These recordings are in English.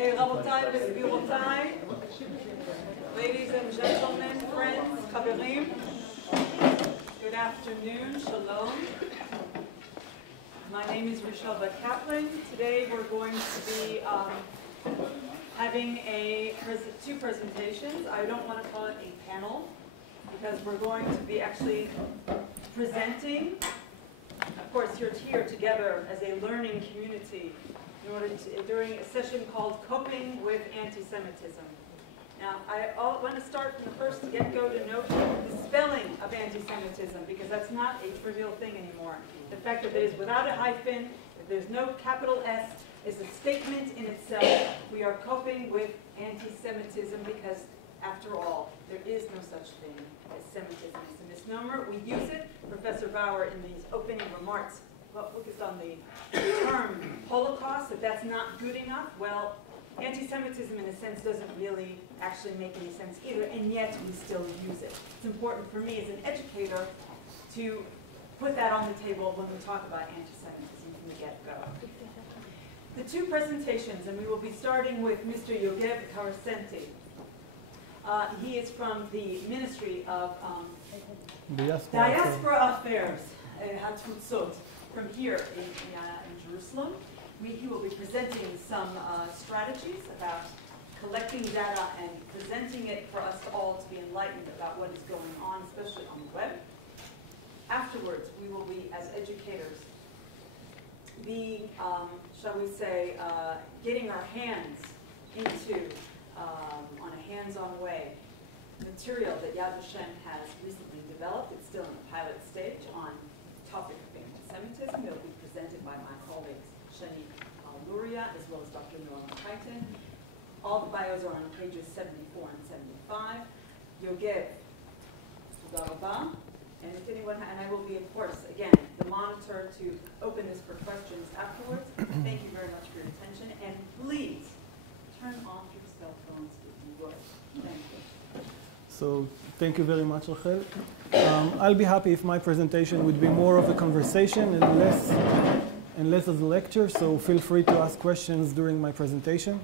רבותיי וסבירותיי, ladies and gentlemen, friends, חברים, good afternoon, shalom. My name is Richelle by Caplan. Today we're going to be having two presentations. I don't want to call it a panel because we're going to be actually presenting. Of course, you're here together as a learning community during a session called Coping with Anti-Semitism. Now, I want to start from the first get-go to note the spelling of anti-Semitism, because that's not a trivial thing anymore. The fact that it is without a hyphen, that there's no capital S, is a statement in itself. We are coping with anti-Semitism because, after all, there is no such thing as Semitism. It's a misnomer. We use it. Professor Bauer, in these opening remarks, focused on the term Holocaust, that that's not good enough. Well, anti-Semitism, in a sense, doesn't really actually make any sense either, and yet we still use it. It's important for me as an educator to put that on the table when we talk about anti-Semitism from the get-go. The two presentations, and we will be starting with Mr. Yogev Karasenty. He is from the Ministry of Diaspora Affairs, Hatfutzot, from here in Jerusalem. He will be presenting some strategies about collecting data and presenting it for us all to be enlightened about what is going on, especially on the web. Afterwards, we will be, as educators, shall we say, getting our hands into, on a hands-on way, material that Vashem has recently developed. It's still in the pilot stage on the topic of anti-Semitism. It will be presented by my colleagues, Shani, Lourie, as well as Dr. Mkayton. All the bios are on pages 74 and 75. Yogev, and if anyone, and I will be, of course, again, the monitor to open this for questions afterwards. Thank you very much for your attention, and please turn off your cell phones if you would. Thank you. So, thank you very much, Rachel. I'll be happy if my presentation would be more of a conversation and less as a lecture, so feel free to ask questions during my presentation.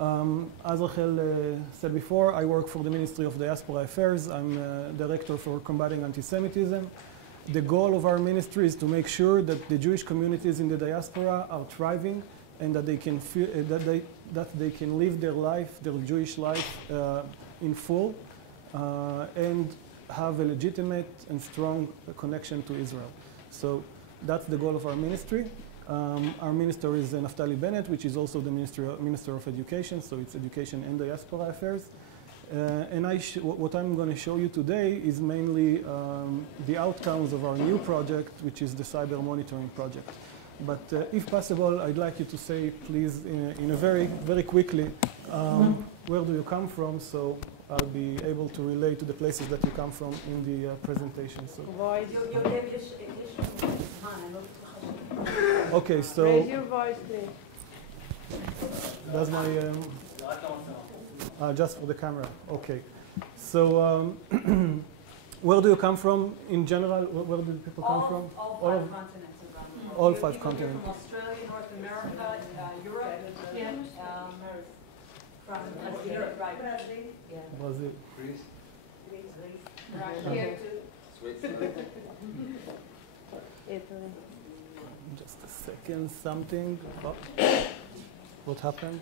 As Rachel said before, I work for the Ministry of Diaspora Affairs. I'm Director for Combating Anti-Semitism. The goal of our ministry is to make sure that the Jewish communities in the diaspora are thriving and that they can feel, that they can live their life, their Jewish life, in full and have a legitimate and strong connection to Israel. So that's the goal of our ministry. Our minister is Naftali Bennett, which is also the Minister of Education, so it's Education and Diaspora Affairs. And what I'm going to show you today is mainly the outcomes of our new project, which is the cyber monitoring project. But if possible, I'd like you to say, please, in a very, very quickly, where do you come from? So I'll be able to relate to the places that you come from in the presentation. So. Okay, so raise your voice, please. That's my just for the camera. Okay, so where do you come from in general? Where do people come from? All five continents around the world. All five continents. From Australia, North America, Europe, from Europe, right? Brazil. Greece. Here too. Switzerland. Italy. Just a second, something. Oh. What happened?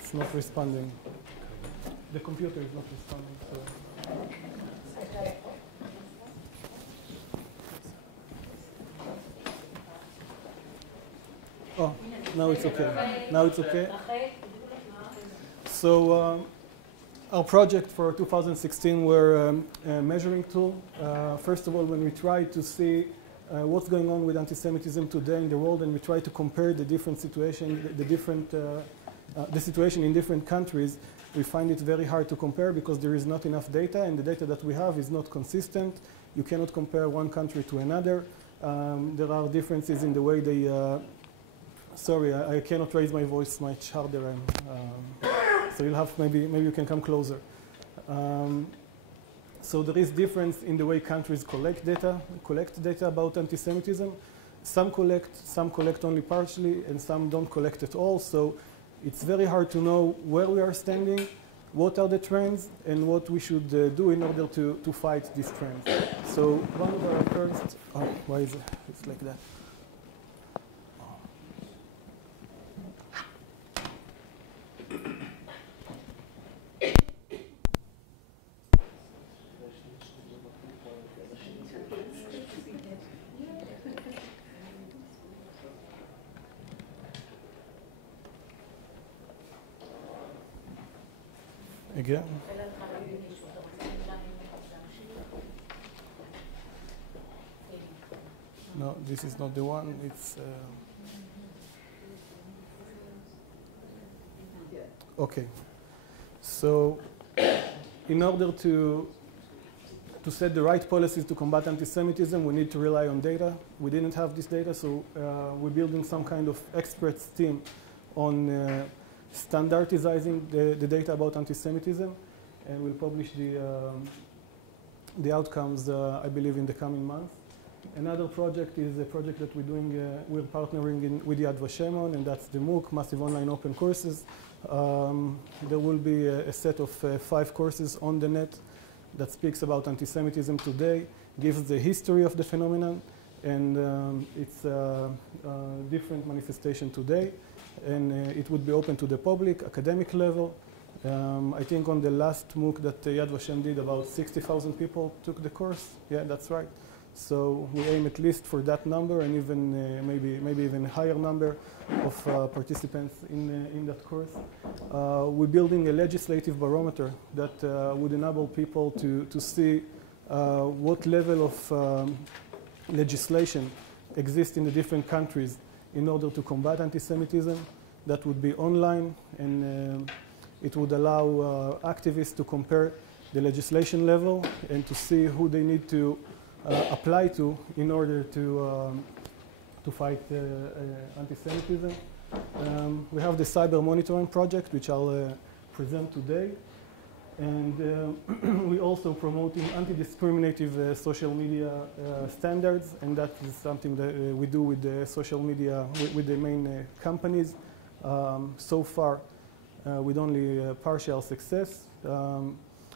It's not responding. The computer is not responding. So. Oh, now it's okay. Now it's okay. So our project for 2016 were a measuring tool. First of all, when we try to see what's going on with anti-Semitism today in the world, and we try to compare the different situation, the situation in different countries, we find it very hard to compare because there is not enough data, and the data that we have is not consistent. You cannot compare one country to another. There are differences in the way they. Sorry, I cannot raise my voice much harder. So you'll have maybe you can come closer. So there is difference in the way countries collect data about anti-Semitism. some collect only partially, and some don't collect at all. So it's very hard to know where we are standing, what are the trends, and what we should do in order to fight these trends. So one of our first, why is it it's like that? Again. No, this is not the one. It's okay. So, in order to set the right policies to combat anti-Semitism, we need to rely on data. We didn't have this data, so we're building some kind of experts team on standardizing the data about anti-Semitism, and we'll publish the outcomes, I believe, in the coming months. Another project is a project that we're doing, we're partnering with the Vashem on, and that's the Mooc, Massive Online Open Courses. There will be a set of 5 courses on the net that speaks about anti-Semitism today, gives the history of the phenomenon, and its different manifestation today. And it would be open to the public, academic level. I think on the last Mooc that Yad Vashem did, about 60,000 people took the course. Yeah, that's right. So we aim at least for that number, and even maybe even a higher number of participants in that course. We're building a legislative barometer that would enable people to see what level of legislation exists in the different countries in order to combat anti-Semitism. That would be online, and it would allow activists to compare the legislation level and to see who they need to apply to in order to fight anti-Semitism. We have the cyber monitoring project, which I'll present today. And we're also promoting anti-discriminative social media standards, and that is something that we do with the social media, with the main companies. So far, with only partial success.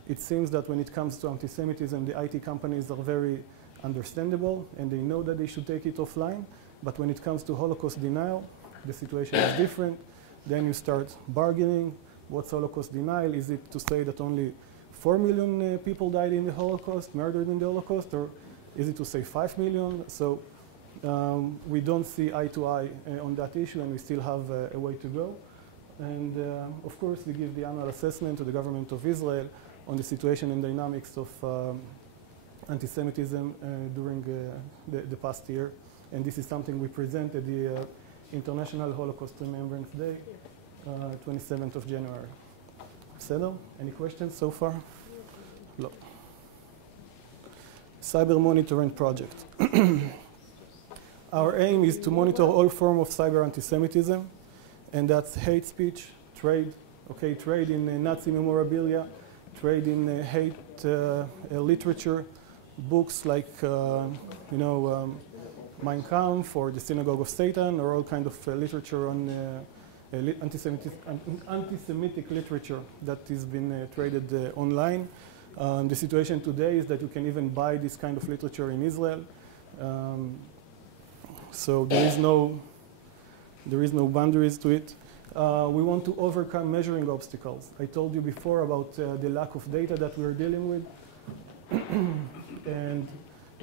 It seems that when it comes to anti-Semitism, the IT companies are very understandable, and they know that they should take it offline. But when it comes to Holocaust denial, the situation is different. Then you start bargaining. What's Holocaust denial? Is it to say that only 4 million people died in the Holocaust, murdered in the Holocaust, or is it to say 5 million? So we don't see eye to eye on that issue, and we still have a way to go. And of course, we give the annual assessment to the government of Israel on the situation and dynamics of anti-Semitism during the past year. And this is something we present at the International Holocaust Remembrance Day, 27th of January. Sedel, any questions so far? No. Cyber monitoring project. Our aim is to monitor all forms of cyber anti-Semitism, and that's hate speech, trade in Nazi memorabilia, trade in hate literature, books like Mein Kampf or the Synagogue of Satan, or all kind of literature on anti-Semitic literature that has been traded online. The situation today is that you can even buy this kind of literature in Israel. So there is no boundaries to it. We want to overcome measuring obstacles. I told you before about the lack of data that we're dealing with. And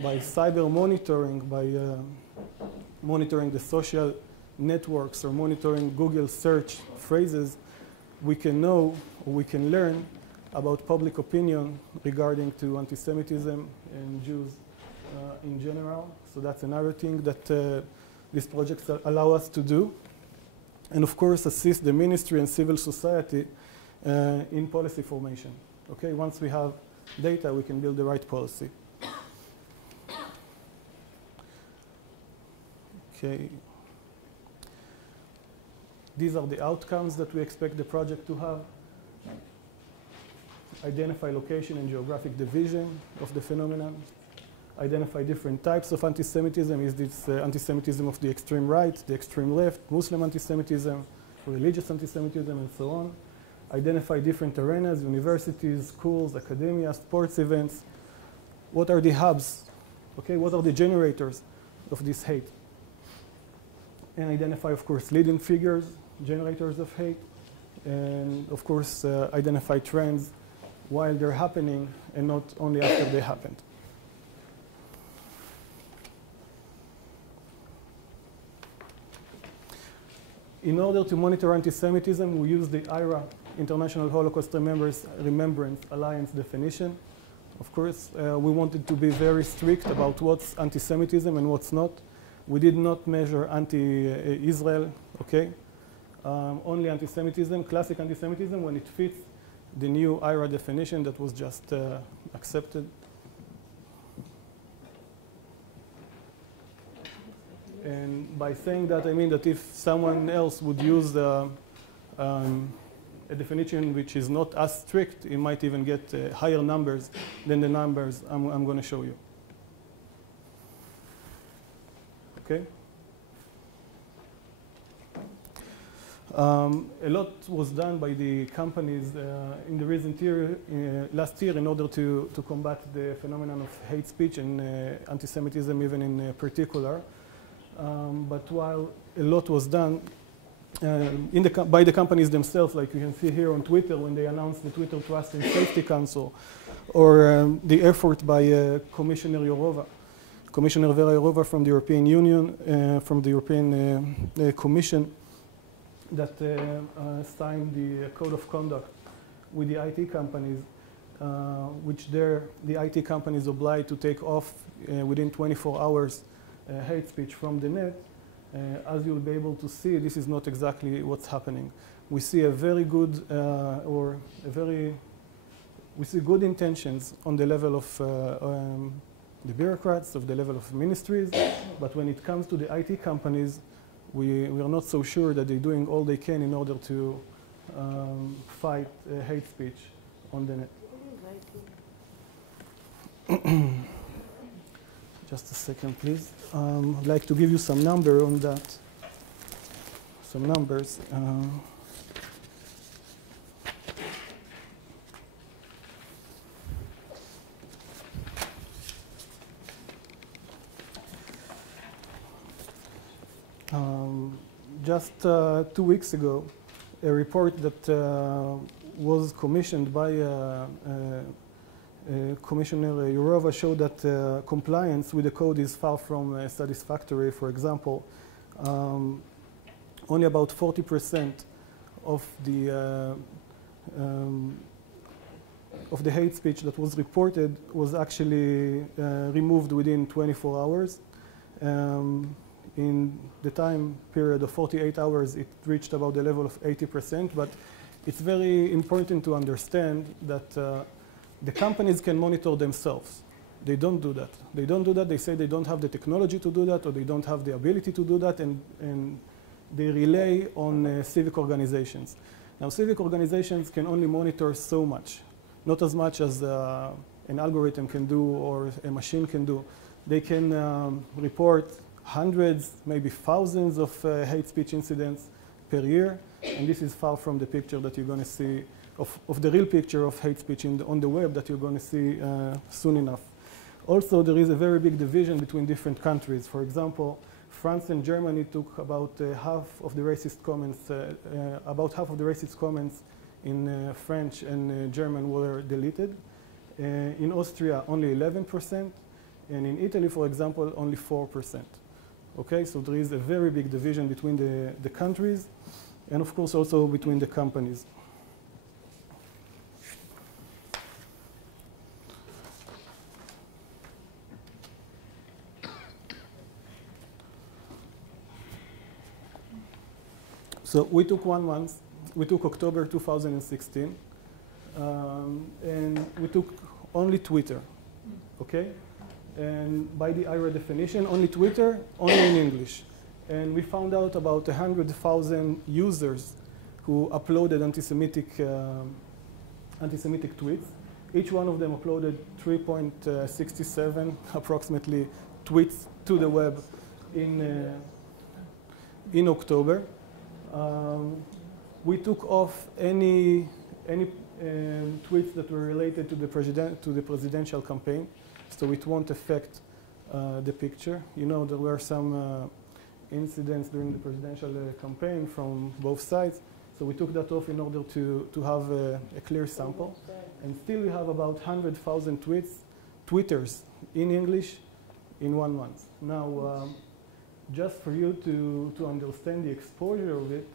by cyber monitoring, by monitoring the social networks or monitoring Google search phrases, we can know, or we can learn about public opinion regarding to anti-Semitism and Jews in general. So that's another thing that these projects allow us to do. And of course, assist the ministry and civil society in policy formation. Okay, once we have data, we can build the right policy. Okay. These are the outcomes that we expect the project to have. Identify location and geographic division of the phenomenon. identify different types of anti-Semitism. Is this anti-Semitism of the extreme right, the extreme left, Muslim anti-Semitism, religious anti-Semitism, and so on. Identify different arenas, universities, schools, academia, sports events. What are the hubs? Okay, what are the generators of this hate? And identify, of course, leading figures, generators of hate, and of course, identify trends while they're happening and not only after they happened. In order to monitor anti-Semitism, we use the IRA, International Holocaust Remembrance Alliance definition. Of course, we wanted to be very strict about what's anti-Semitism and what's not. We did not measure anti-Israel, okay? Only anti-Semitism, classic anti-Semitism, when it fits the new IRA definition that was just accepted. And by saying that, I mean that if someone else would use a definition which is not as strict, it might even get higher numbers than the numbers I'm going to show you. Okay? A lot was done by the companies in the recent year, last year, in order to combat the phenomenon of hate speech and anti-Semitism even in particular. But while a lot was done by the companies themselves, like you can see here on Twitter when they announced the Twitter Trust and Safety Council, or the effort by Commissioner Jourova, Commissioner Vera Jourova from the European Union, from the European Commission, that signed the Code of Conduct with the IT companies, which the IT companies obliged to take off within 24 hours hate speech from the net. As you'll be able to see, this is not exactly what's happening. We see a very good, we see good intentions on the level of the bureaucrats, of the level of ministries, but when it comes to the IT companies, we are not so sure that they're doing all they can in order to fight hate speech on the net. Just a second, please. I'd like to give you some number on that. Some numbers. Just 2 weeks ago, a report that was commissioned by Commissioner Jourova showed that compliance with the code is far from satisfactory. For example, only about 40% of the hate speech that was reported was actually removed within 24 hours. In the time period of 48 hours, it reached about the level of 80%. But it's very important to understand that the companies can monitor themselves. They don't do that. They don't do that. They say they don't have the technology to do that, or they don't have the ability to do that, and they rely on civic organizations. Now, civic organizations can only monitor so much, not as much as an algorithm can do or a machine can do. They can report hundreds, maybe thousands of hate speech incidents per year, and this is far from the picture that you're going to see, of the real picture of hate speech on the web that you're going to see soon enough. Also, there is a very big division between different countries. For example, France and Germany took about half of the racist comments in French and German were deleted. In Austria, only 11%, and in Italy, for example, only 4%. Okay, so there is a very big division between the countries, and of course also between the companies. So we took 1 month. We took October 2016, and we took only Twitter, okay? And by the IRA definition, only Twitter, only in English. And we found out about 100,000 users who uploaded anti-Semitic tweets Each one of them uploaded 3.67 approximately tweets to the web in October. We took off any tweets that were related to the presidential campaign, so it won't affect the picture. You know, there were some incidents during the presidential campaign from both sides, so we took that off in order to have a clear sample. And still we have about 100,000 tweeters in English in 1 month. Now, just for you to understand the exposure of it,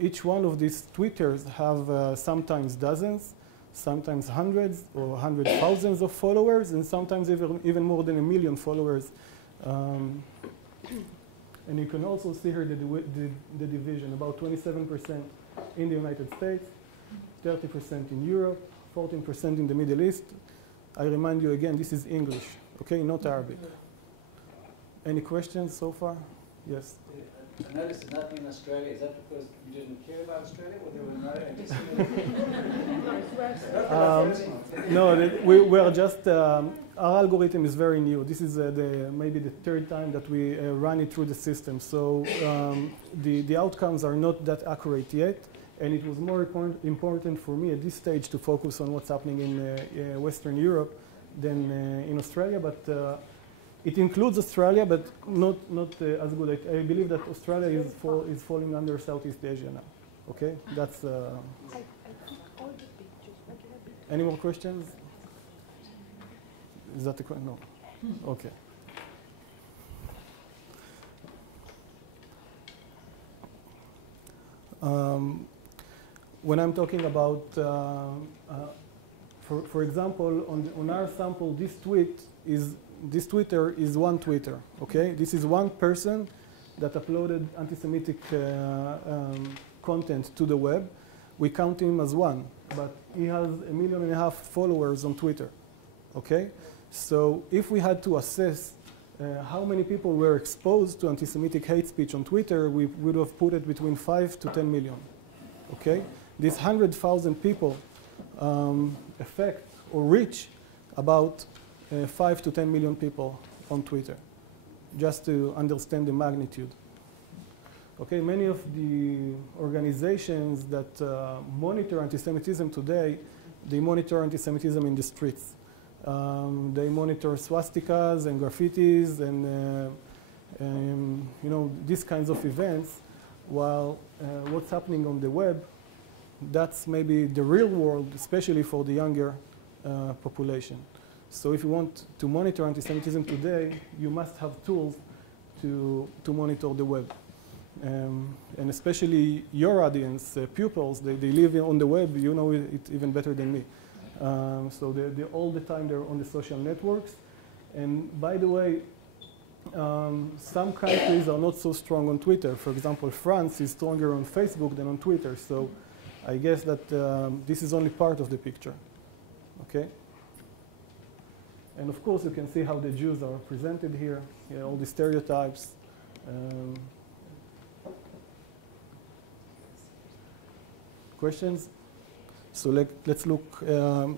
each one of these tweeters have sometimes dozens, sometimes hundreds or 100,000s of followers, and sometimes even more than 1 million followers. And you can also see here the division, about 27% in the United States, 30% in Europe, 14% in the Middle East. I remind you again, this is English, okay, not Arabic. Any questions so far? Yes. I noticed there's nothing in Australia. Is that because you didn't care about Australia, or there were no anti-Semitism? No, we are just, our algorithm is very new. This is maybe the 3rd time that we run it through the system. So the outcomes are not that accurate yet. And it was more important for me at this stage to focus on what's happening in Western Europe than in Australia. But it includes Australia, but not as good. I believe that Australia is falling under Southeast Asia now. Okay, that's. Any more questions? Is that the question? No. Okay. When I'm talking about, for example, on our sample, this Twitter is one Twitter, okay? This is one person that uploaded anti-Semitic content to the web. We count him as one, but he has 1.5 million followers on Twitter, okay? So if we had to assess how many people were exposed to anti-Semitic hate speech on Twitter, we would have put it between 5 to 10 million, okay? These 100,000 people affect or reach about 5 to 10 million people on Twitter, just to understand the magnitude. Okay, many of the organizations that monitor anti-Semitism today, they monitor anti-Semitism in the streets. They monitor swastikas and graffitis and you know, these kinds of events, while what's happening on the web, that's maybe the real world, especially for the younger population. So if you want to monitor anti-Semitism today, you must have tools to monitor the web. And especially your audience, pupils, they live on the web, you know it even better than me. So they're all the time they're on the social networks. And by the way, some countries are not so strong on Twitter. For example, France is stronger on Facebook than on Twitter. So I guess that this is only part of the picture, okay? And of course, you can see how the Jews are presented here, you know, all the stereotypes. Questions? So let's look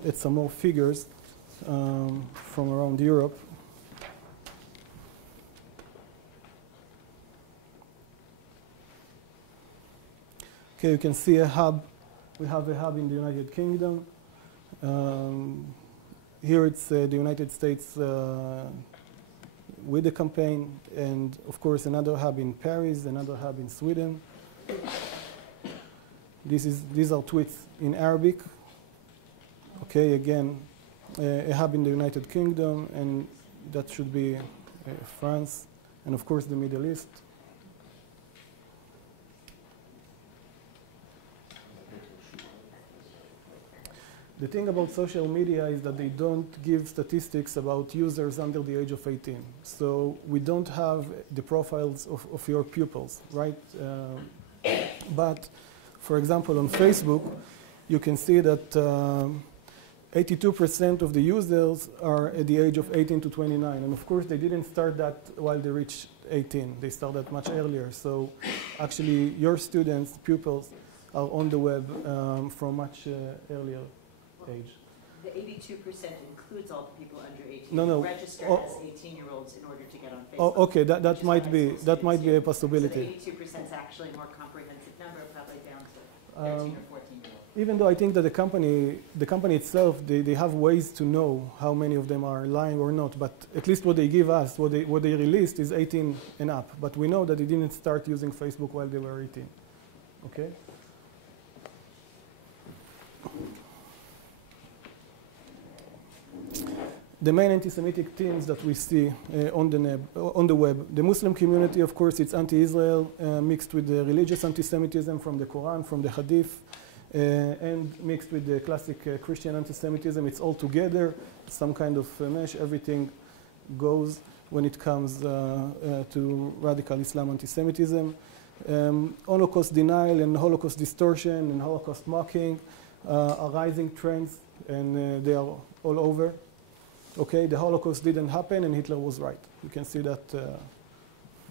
at some more figures from around Europe. Okay, you can see a hub. We have a hub in the United Kingdom. Here it's the United States with the campaign, and of course another hub in Paris, another hub in Sweden. These are tweets in Arabic. Okay, again, a hub in the United Kingdom, and that should be France, and of course the Middle East. The thing about social media is that they don't give statistics about users under the age of 18. So we don't have the profiles of your pupils, right? But for example, on Facebook, you can see that 82% of the users are at the age of 18 to 29. And of course, they didn't start that while they reached 18. They started much earlier. So actually, your students, pupils, are on the web from much earlier age. The 82% includes all the people under 18 No, no. who register as 18-year-olds in order to get on Facebook. Oh, okay, that which is might high be school students, a possibility. So the 82% is actually a more comprehensive number, probably down to 13 or 14-year-olds. Even though I think that the company itself, they have ways to know how many of them are lying or not, but at least what they give us, what they released is 18 and up. But we know that they didn't start using Facebook while they were 18. Okay? The main anti-Semitic themes that we see on the web. The Muslim community, of course, it's anti-Israel, mixed with the religious anti-Semitism from the Quran, from the Hadith, and mixed with the classic Christian anti-Semitism. It's all together, some kind of mesh. Everything goes when it comes to radical Islam anti-Semitism. Holocaust denial and Holocaust distortion and Holocaust mocking are rising trends, and they are all over. Okay, the Holocaust didn't happen and Hitler was right. You can see that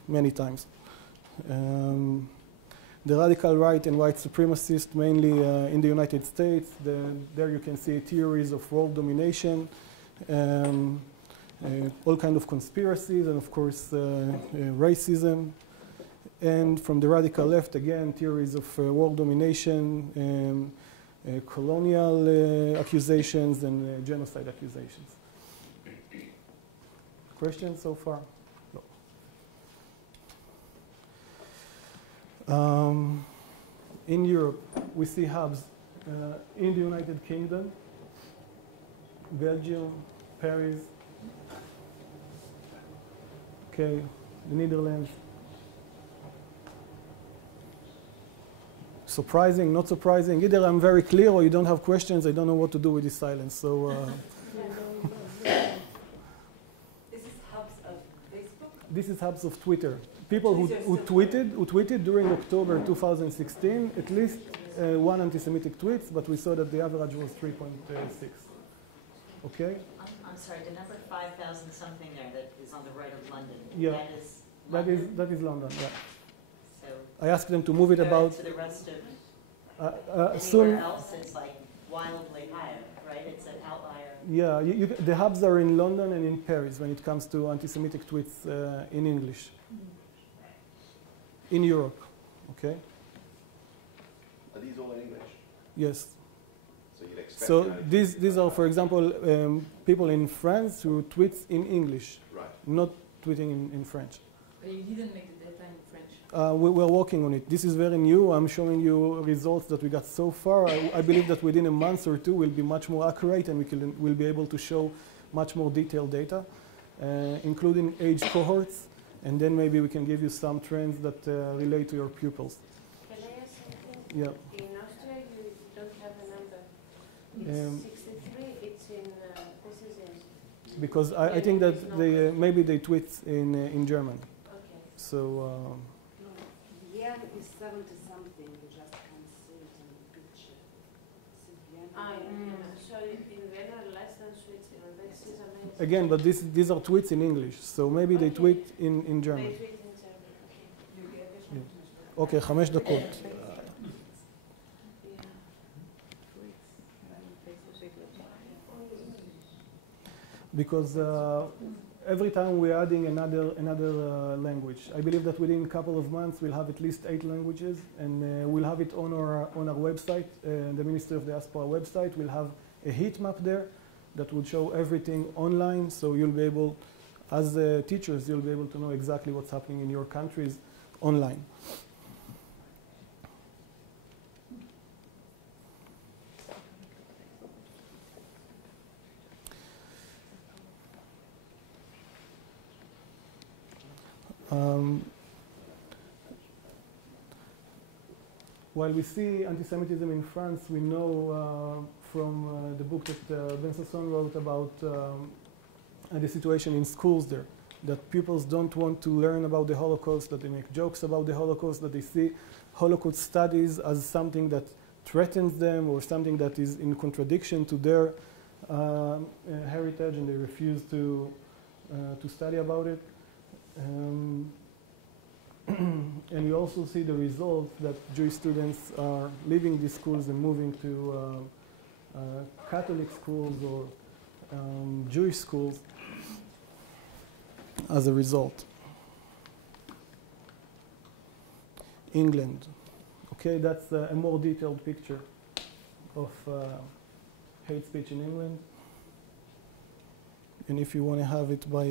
many times. The radical right and white supremacists, mainly in the United States. There you can see theories of world domination, all kinds of conspiracies, and of course racism. And from the radical left, again, theories of world domination, colonial accusations, and genocide accusations. Questions so far? No. In Europe, we see hubs in the United Kingdom, Belgium, Paris, okay, the Netherlands. Surprising, not surprising. Either I'm very clear or you don't have questions. I don't know what to do with this silence. So. This is hubs of Twitter. People who tweeted during October 2016, at least one anti-Semitic tweets, but we saw that the average was 3.6. Okay? I'm sorry, the number 5,000 something there that is on the right of London. Yeah. That is London? That is London, yeah. So I asked them to move it about. to the rest of anywhere soon. else, it's like wildly higher, right? It's an outlier. Yeah, the hubs are in London and in Paris when it comes to anti-Semitic tweets in English. In Europe, okay? Are these all in English? Yes. So you'd expect. So these are, for example, people in France who tweets in English, Right. not tweeting in French. But you didn't make the data in French. We're working on it. This is very new. I'm showing you results that we got so far. I believe that within a month or two we'll be much more accurate and we'll be able to show much more detailed data, including age cohorts, and then maybe we can give you some trends that relate to your pupils. Can I ask something? Yeah. In Austria, you don't have a number. It's 63. It's in. This is in. Because I think that maybe they tweet in German. Okay. So. Vienna is 70 something. You just can't see it in the picture. So in Vienna, less than Switzerland. This is amazing. Again, but these are tweets in English, so maybe they tweet in German. They tweet in German. Okay, 5 דקות. Because every time we're adding another language. I believe that within a couple of months we'll have at least 8 languages, and we'll have it on our website, the Ministry of Diaspora website. We'll have a heat map there that will show everything online, so you'll be able, as teachers, you'll be able to know exactly what's happening in your countries online. While we see anti-Semitism in France, we know from the book that Ben Sasson wrote about the situation in schools there, that pupils don't want to learn about the Holocaust, that they make jokes about the Holocaust, that they see Holocaust studies as something that threatens them or something that is in contradiction to their heritage, and they refuse to study about it. And we also see the results that Jewish students are leaving these schools and moving to Catholic schools or Jewish schools as a result. England. Okay, that's a more detailed picture of hate speech in England. And if you want to have it by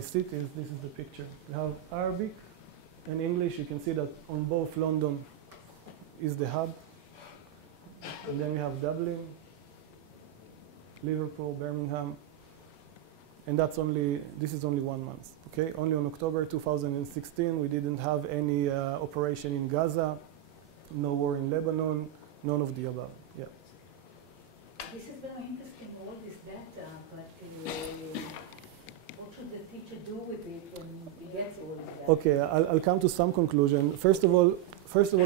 cities, this is the picture. You have Arabic and English. You can see that on both London is the hub. And then we have Dublin, Liverpool, Birmingham. And this is only 1 month, okay? Only on October 2016, we didn't have any operation in Gaza, no war in Lebanon, none of the above, yeah. This is very interesting, all this data, but what should the teacher do with it when he gets all of that? Okay, I'll come to some conclusion. First of all,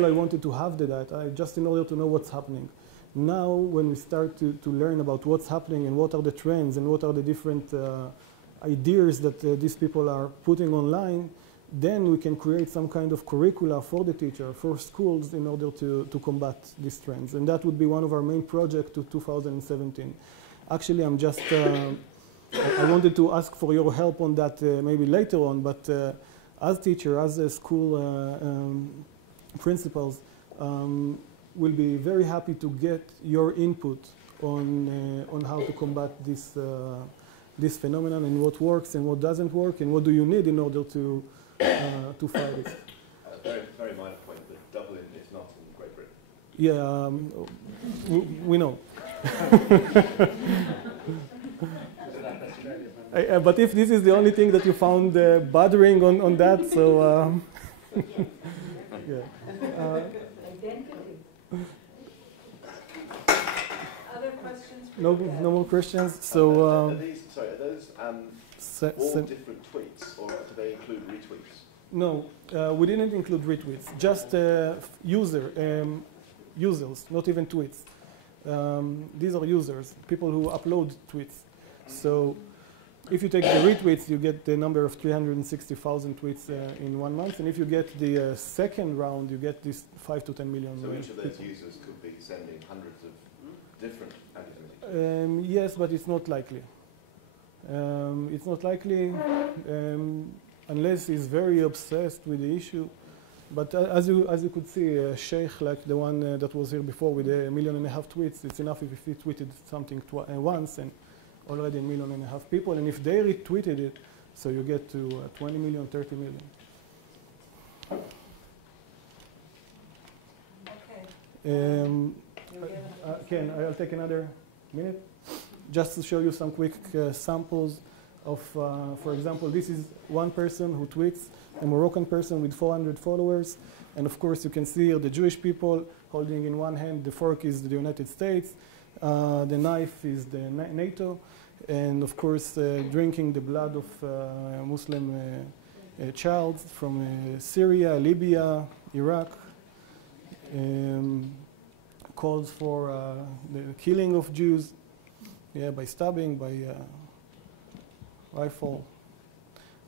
I wanted to have the data just in order to know what's happening. Now, when we start to learn about what's happening and what are the trends and what are the different ideas that these people are putting online, then we can create some kind of curricula for the teacher, for schools, in order to combat these trends. And that would be one of our main projects to 2017. Actually, I'm just, I wanted to ask for your help on that maybe later on, but as teacher, as a school principals, we'll be very happy to get your input on how to combat this phenomenon and what works and what doesn't work and what do you need in order to fight it. Very, very minor point that Dublin is not in Great Britain. Yeah, we know. But if this is the only thing that you found bothering on that, so yeah. Other questions? No more questions. So are those all different tweets, or do they include retweets? No, we didn't include retweets. Just users, not even tweets. These are users, people who upload tweets. So if you take the retweets, you get the number of 360,000 tweets in 1 month. And if you get the second round, you get this 5 to 10 million. So each of those users could be sending hundreds of different anti-Semitic. Yes, but it's not likely. It's not likely unless he's very obsessed with the issue. But as you could see, a sheikh like the one that was here before with 1.5 million tweets, it's enough if he tweeted something once and already 1.5 million people. And if they retweeted it, so you get to 20 million, 30 million. Okay. I'll take another minute just to show you some quick samples of, for example, this is one person who tweets, a Moroccan person with 400 followers. And of course, you can see here the Jewish people holding in one hand, the fork is the United States, the knife is the NATO, and of course, drinking the blood of a Muslim child from Syria, Libya, Iraq. Calls for the killing of Jews, by stabbing, by rifle.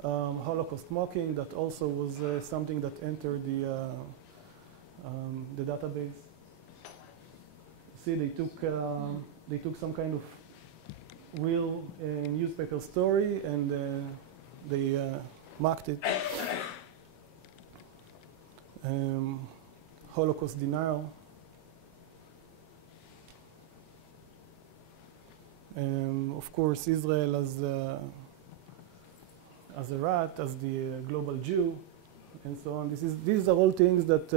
Holocaust mocking, that also was something that entered the database. See, they took some kind of real newspaper story and they mocked it. Holocaust Denial. Of course, Israel as a rat, as the global Jew, and so on. These are all things that,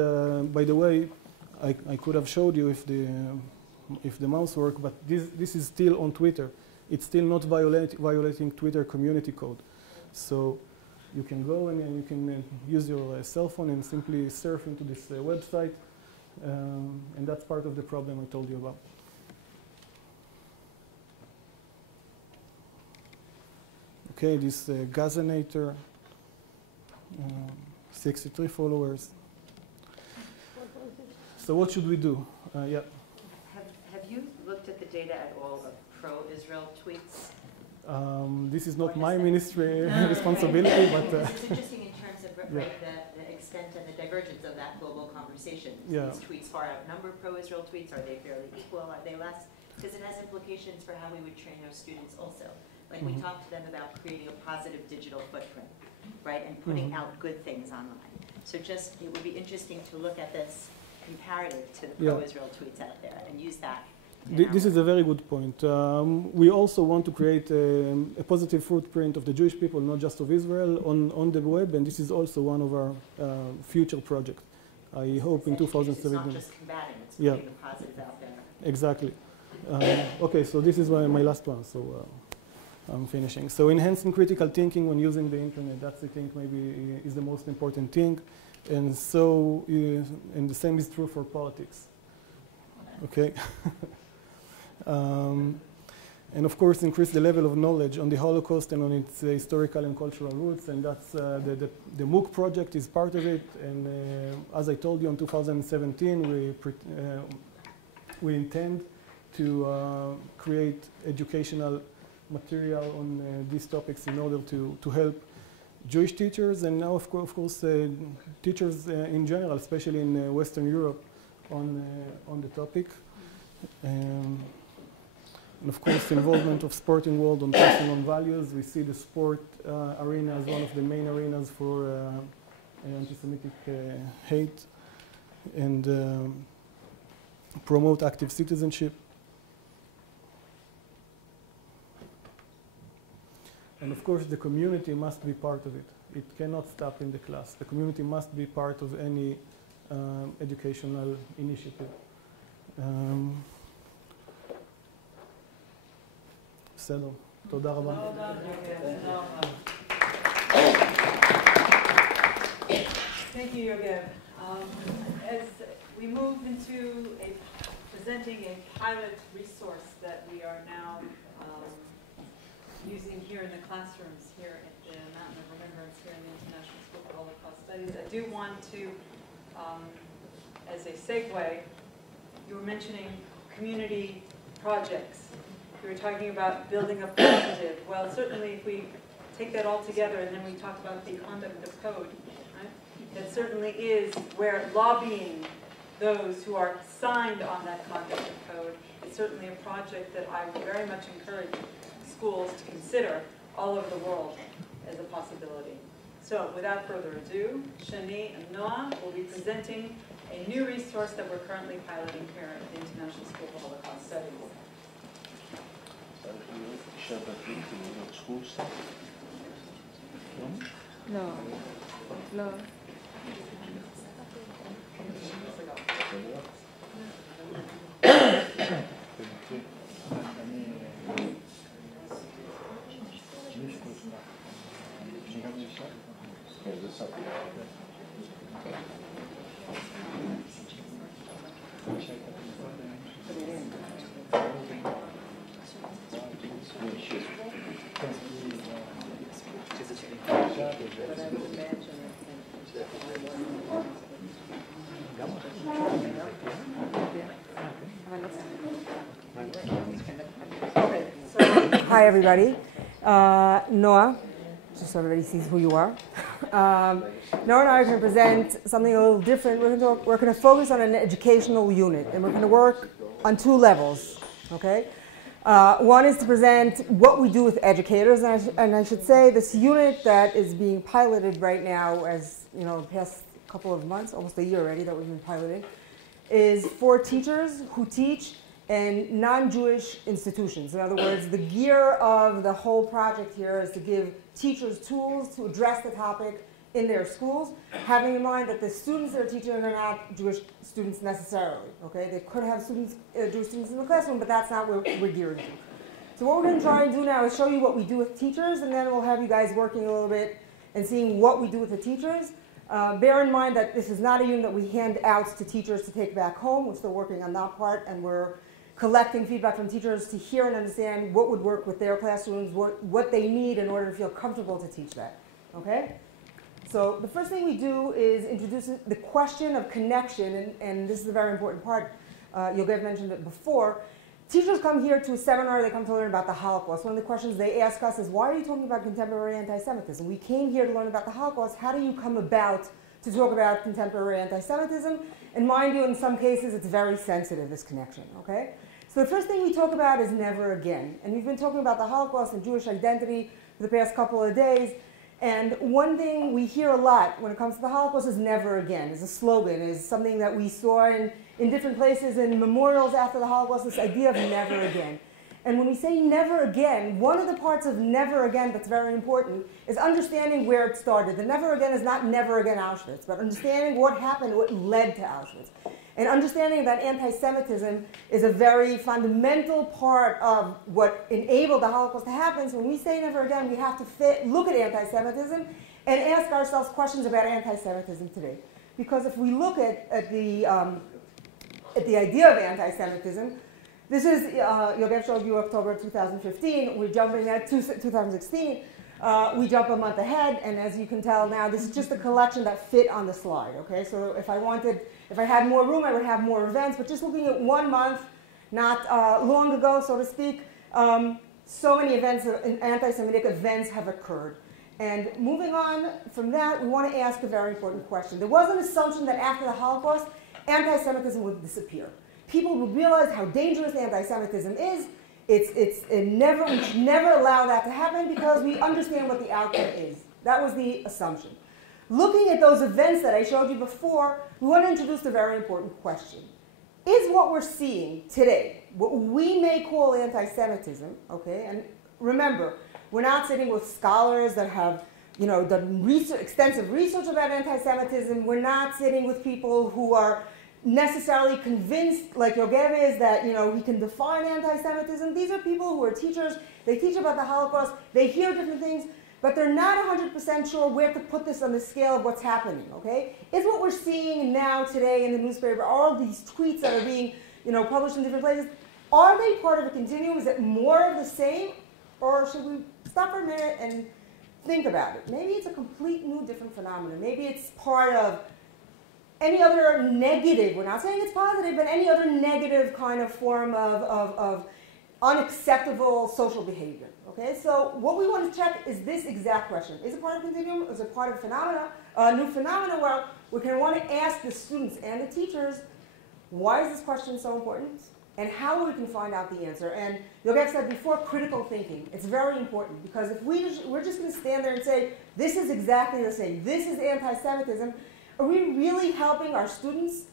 by the way, I could have showed you if the mouse worked, but this is still on Twitter. It's still not violating Twitter community code. So you can go and you can use your cell phone and simply surf into this website, and that's part of the problem I told you about. Okay, this Gazanator, 63 followers. So what should we do? Yeah. Have you looked at the data at all of pro-Israel tweets? This is not my ministry responsibility, but... It's interesting in terms of right, the extent and the divergence of that global conversation. Yeah. These tweets far outnumber pro-Israel tweets. Are they fairly equal? Are they less? Because it has implications for how we would train our students also. Like we talked to them about creating a positive digital footprint, right, and putting out good things online. So just, it would be interesting to look at this comparative to the pro-Israel tweets out there and use that. This is a very good point. We also want to create a positive footprint of the Jewish people, not just of Israel, on the web, and this is also one of our future projects. I hope in 2017. It's not just combating, it's putting the positive out there. Exactly. Okay, so this is my last one, so I'm finishing. So enhancing critical thinking when using the internet, that's I think maybe is the most important thing. And so, and the same is true for politics. Okay. And of course, increase the level of knowledge on the Holocaust and on its historical and cultural roots, and that's the Mooc project is part of it. And as I told you, in 2017, we intend to create educational material on these topics in order to help Jewish teachers, and now of course teachers in general, especially in Western Europe, on the topic. And of course, involvement of sporting world on personal values. We see the sport arena as one of the main arenas for anti-Semitic hate, and promote active citizenship. And of course, the community must be part of it. It cannot stop in the class. The community must be part of any educational initiative. בסדר, תודה רבה. Thank you, Yogev. As we move into presenting a pilot resource that we are now using here in the classrooms here at the Mountain of Remembrance here in the International School for Holocaust Studies, I do want to, as a segue, you were mentioning community projects. We were talking about building a positive. Well, certainly if we take that all together and then we talk about the conduct of code, right? That certainly is where lobbying those who are signed on that conduct of code is certainly a project that I would very much encourage schools to consider all over the world as a possibility. So without further ado, Shani and Noah will be presenting a new resource that we're currently piloting here at the International School for Holocaust Studies. No. No. Hi, everybody. Noah, just so everybody sees who you are. Noah and I are going to present something a little different. We're going to focus on an educational unit, and we're going to work on two levels. Okay. One is to present what we do with educators, and I should say this unit that is being piloted right now, as you know, the past couple of months, almost a year already that we've been piloting, is for teachers who teach in non-Jewish institutions. In other words, the gear of the whole project here is to give teachers tools to address the topic in their schools, having in mind that the students they're teaching are not Jewish students necessarily. Okay, they could have students, Jewish students in the classroom, but that's not what we're gearing to. So what we're going to try and do now is show you what we do with teachers, and then we'll have you guys working a little bit and seeing what we do with the teachers. Bear in mind that this is not a unit that we hand out to teachers to take back home. We're still working on that part, and we're collecting feedback from teachers to hear and understand what would work with their classrooms, what they need in order to feel comfortable to teach that. Okay? So the first thing we do is introduce the question of connection, and this is a very important part. Yogev mentioned it before. teachers come here to a seminar, they come to learn about the Holocaust. One of the questions they ask us is, why are you talking about contemporary anti-Semitism? We came here to learn about the Holocaust. How do you come about to talk about contemporary anti-Semitism? And mind you, in some cases, it's very sensitive, this connection, okay? So the first thing we talk about is never again. And we've been talking about the Holocaust and Jewish identity for the past couple of days. And one thing we hear a lot when it comes to the Holocaust is never again, is a slogan, is something that we saw in different places, in memorials after the Holocaust, this idea of never again. And when we say never again, one of the parts of never again that's very important is understanding where it started. The never again is not never again Auschwitz, but understanding what happened, what led to Auschwitz. And understanding that anti-Semitism is a very fundamental part of what enabled the Holocaust to happen. So when we say never again, we have to look at anti-Semitism and ask ourselves questions about anti-Semitism today. Because if we look at the idea of anti-Semitism, this is, Yogev showed you October 2015, we're jumping at 2016, we jump a month ahead, and as you can tell now, this is just a collection that fit on the slide, okay? So if I had more room, I would have more events, but just looking at 1 month, not long ago, so to speak, so many events, anti-Semitic events have occurred. And moving on from that, we want to ask a very important question. There was an assumption that after the Holocaust, anti-Semitism would disappear. People would realize how dangerous anti-Semitism is. We should never allow that to happen because we understand what the outcome is. That was the assumption. Looking at those events that I showed you before, we want to introduce a very important question. Is what we're seeing today, what we may call anti-Semitism, okay, and remember, we're not sitting with scholars that have done extensive research about anti-Semitism. We're not sitting with people who are necessarily convinced, like Yogev is, that he can define anti-Semitism. These are people who are teachers. They teach about the Holocaust. They hear different things, but they're not 100% sure where to put this on the scale of what's happening. Okay, is what we're seeing now today in the newspaper, all these tweets that are being published in different places, are they part of a continuum? Is it more of the same, or should we stop for a minute and think about it? Maybe it's a complete new, different phenomenon. Maybe it's part of any other negative, we're not saying it's positive, but any other negative kind of form of unacceptable social behavior. Okay, so what we want to check is this exact question. Is it part of a continuum? Is it part of a new phenomena where we can want to ask the students and the teachers, why is this question so important? And how we can find out the answer. And Yogev said before, critical thinking. It's very important because if we're just going to stand there and say, this is exactly the same, this is anti-Semitism, are we really helping our students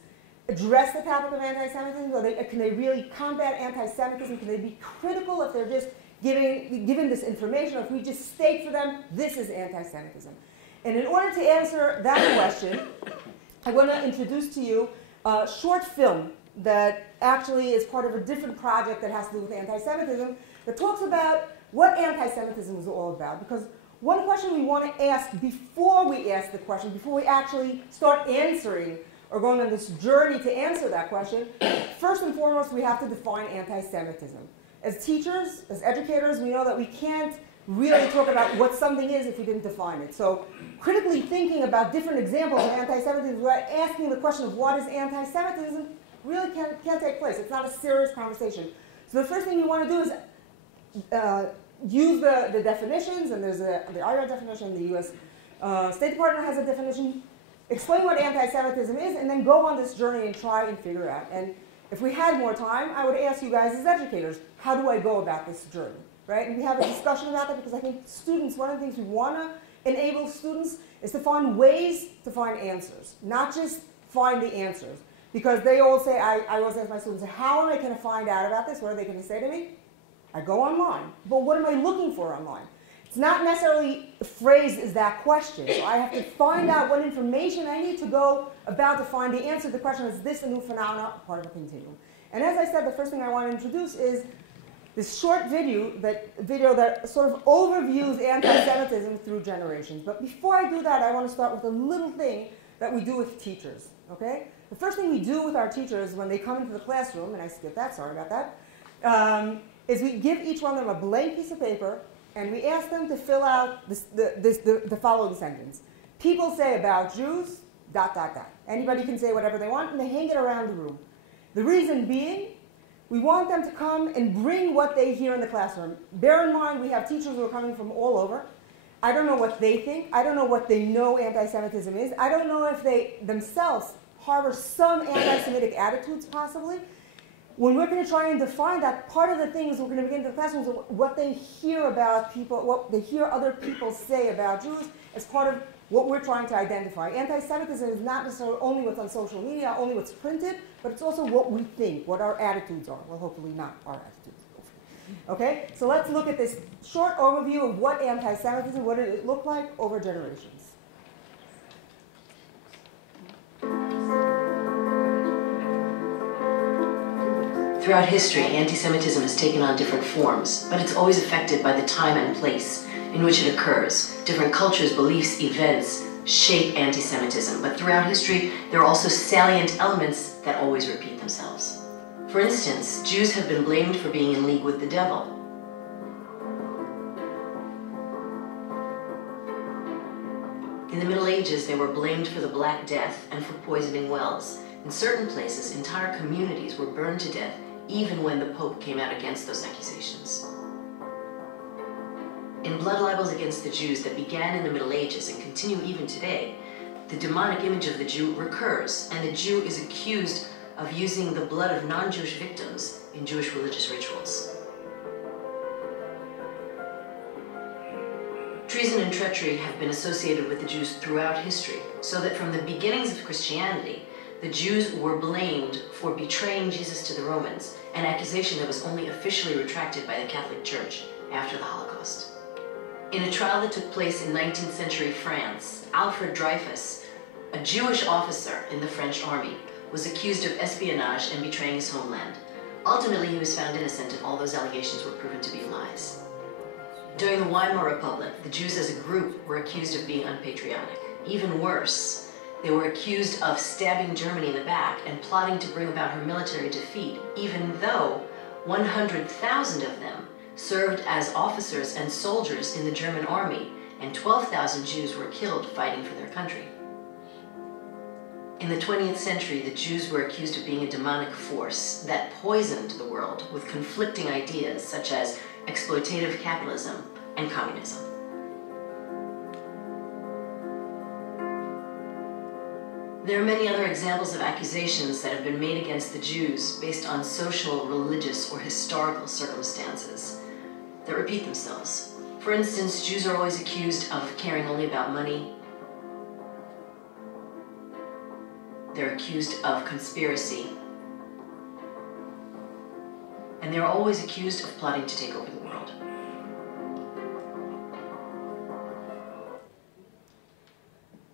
address the topic of anti-Semitism? Can they really combat anti-Semitism? Can they be critical if they're just given this information, or if we just state for them, this is anti-Semitism? And in order to answer that question, I want to introduce to you a short film that actually is part of a different project that has to do with anti-Semitism that talks about what anti-Semitism is all about. Because one question we want to ask before we ask the question, before we actually start answering or going on this journey to answer that question, first and foremost, we have to define anti-Semitism. As teachers, as educators, we know that we can't really talk about what something is if we didn't define it. So critically thinking about different examples of anti-Semitism without asking the question of what is anti-Semitism really can't take place. It's not a serious conversation. So the first thing you want to do is use the definitions, and there's the IRA definition, the US State Department has a definition. Explain what anti-Semitism is, and then go on this journey and try and figure it out. And if we had more time, I would ask you guys as educators, how do I go about this journey, right? And we have a discussion about that because I think students, one of the things we want to enable students is to find ways to find answers, not just find the answers. Because they all say, I always ask my students, how am I going to find out about this? What are they going to say to me? I go online. But what am I looking for online? It's not necessarily phrased as that question. So I have to find out what information I need to go about to find the answer to the question, is this a new phenomenon, part of a continuum? And as I said, the first thing I want to introduce is this short video that sort of overviews anti-Semitism through generations. But before I do that, I want to start with a little thing that we do with teachers, okay? The first thing we do with our teachers when they come into the classroom, and I skipped that, sorry about that, is we give each one of them a blank piece of paper, and we ask them to fill out the following sentence. People say about Jews, ... Anybody can say whatever they want, and they hang it around the room. The reason being, We want them to come and bring what they hear in the classroom. Bear in mind, we have teachers who are coming from all over. I don't know what they think. I don't know what they know anti-Semitism is. I don't know if they themselves harbor some anti-Semitic attitudes, possibly. When we're going to try and define that, part of the things we're going to begin to the classrooms are what they hear about people, what they hear other people say about Jews as part of what we're trying to identify. Anti-Semitism is not necessarily only what's on social media, only what's printed, but it's also what we think, what our attitudes are. Well, hopefully not our attitudes. Okay, so let's look at this short overview of what anti-Semitism, what did it look like over generations. Throughout history, anti-Semitism has taken on different forms, but it's always affected by the time and place in which it occurs. Different cultures, beliefs, events shape anti-Semitism, but throughout history, there are also salient elements that always repeat themselves. For instance, Jews have been blamed for being in league with the devil. In the Middle Ages, they were blamed for the Black Death and for poisoning wells. In certain places, entire communities were burned to death, even when the Pope came out against those accusations. In blood libels against the Jews that began in the Middle Ages and continue even today, the demonic image of the Jew recurs, and the Jew is accused of using the blood of non-Jewish victims in Jewish religious rituals. Treason and treachery have been associated with the Jews throughout history, so that from the beginnings of Christianity, the Jews were blamed for betraying Jesus to the Romans, an accusation that was only officially retracted by the Catholic Church after the Holocaust. In a trial that took place in 19th century France, Alfred Dreyfus, a Jewish officer in the French army, was accused of espionage and betraying his homeland. Ultimately, he was found innocent, and all those allegations were proven to be lies. During the Weimar Republic, the Jews as a group were accused of being unpatriotic. Even worse, they were accused of stabbing Germany in the back and plotting to bring about her military defeat, even though 100,000 of them served as officers and soldiers in the German army, and 12,000 Jews were killed fighting for their country. In the 20th century, the Jews were accused of being a demonic force that poisoned the world with conflicting ideas such as exploitative capitalism and communism. There are many other examples of accusations that have been made against the Jews based on social, religious, or historical circumstances that repeat themselves. For instance, Jews are always accused of caring only about money. They're accused of conspiracy. And they're always accused of plotting to take over the world.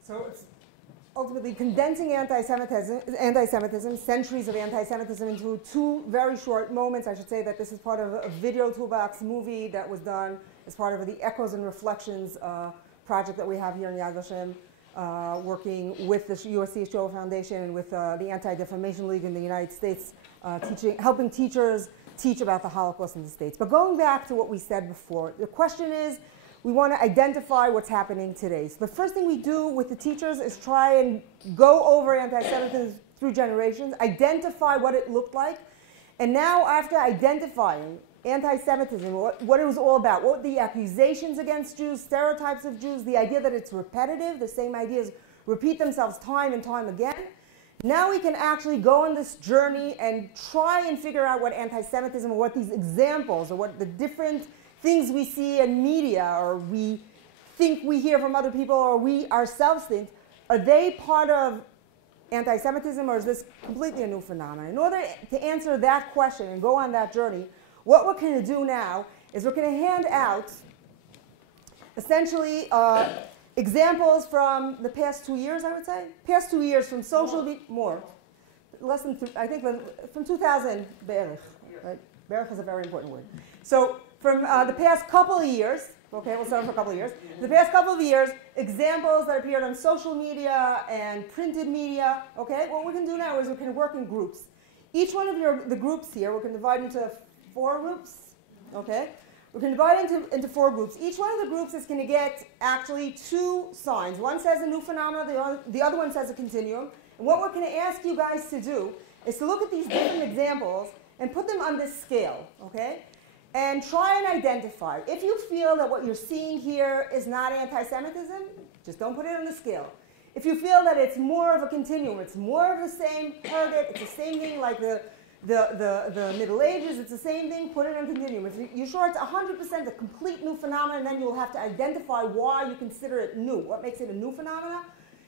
So it's ultimately condensing anti-Semitism, centuries of anti-Semitism, into two very short moments. I should say that this is part of a video toolbox movie that was done as part of the Echoes and Reflections project that we have here in Yad Vashem, working with the USC Shoah Foundation and with the Anti-Defamation League in the United States, helping teachers teach about the Holocaust in the States. But going back to what we said before, the question is, we want to identify what's happening today. So the first thing we do with the teachers is try and go over anti-Semitism through generations, identify what it looked like, and now after identifying anti-Semitism, what it was all about, what the accusations against Jews, stereotypes of Jews, the idea that it's repetitive, the same ideas repeat themselves time and time again. Now we can actually go on this journey and try and figure out what anti-Semitism, or what these examples, or what the different things we see in media, or we think we hear from other people, or we ourselves think, are they part of anti-Semitism, or is this completely a new phenomenon? In order to answer that question and go on that journey, what we're going to do now is we're going to hand out essentially examples from the past 2 years, I would say. Past 2 years from social media, less than, I think from 2000, Berich, right? Berich is a very important word. So from the past couple of years, okay, we'll start for a couple of years. The past couple of years, examples that appeared on social media and printed media, okay? What we can do now is we can work in groups. Each one of the groups here, we can divide into 4 groups, okay? We can divide into 4 groups. Each one of the groups is going to get actually 2 signs. One says a new phenomenon, the other one says a continuum. And what we're going to ask you guys to do is to look at these different examples and put them on this scale, okay? And try and identify. If you feel that what you're seeing here is not anti-Semitism, just don't put it on the scale. If you feel that it's more of a continuum, it's more of the same target, it's the same thing like the Middle Ages, it's the same thing, put it on continuum. If you're sure it's 100% a complete new phenomenon, then you'll have to identify why you consider it new. What makes it a new phenomenon?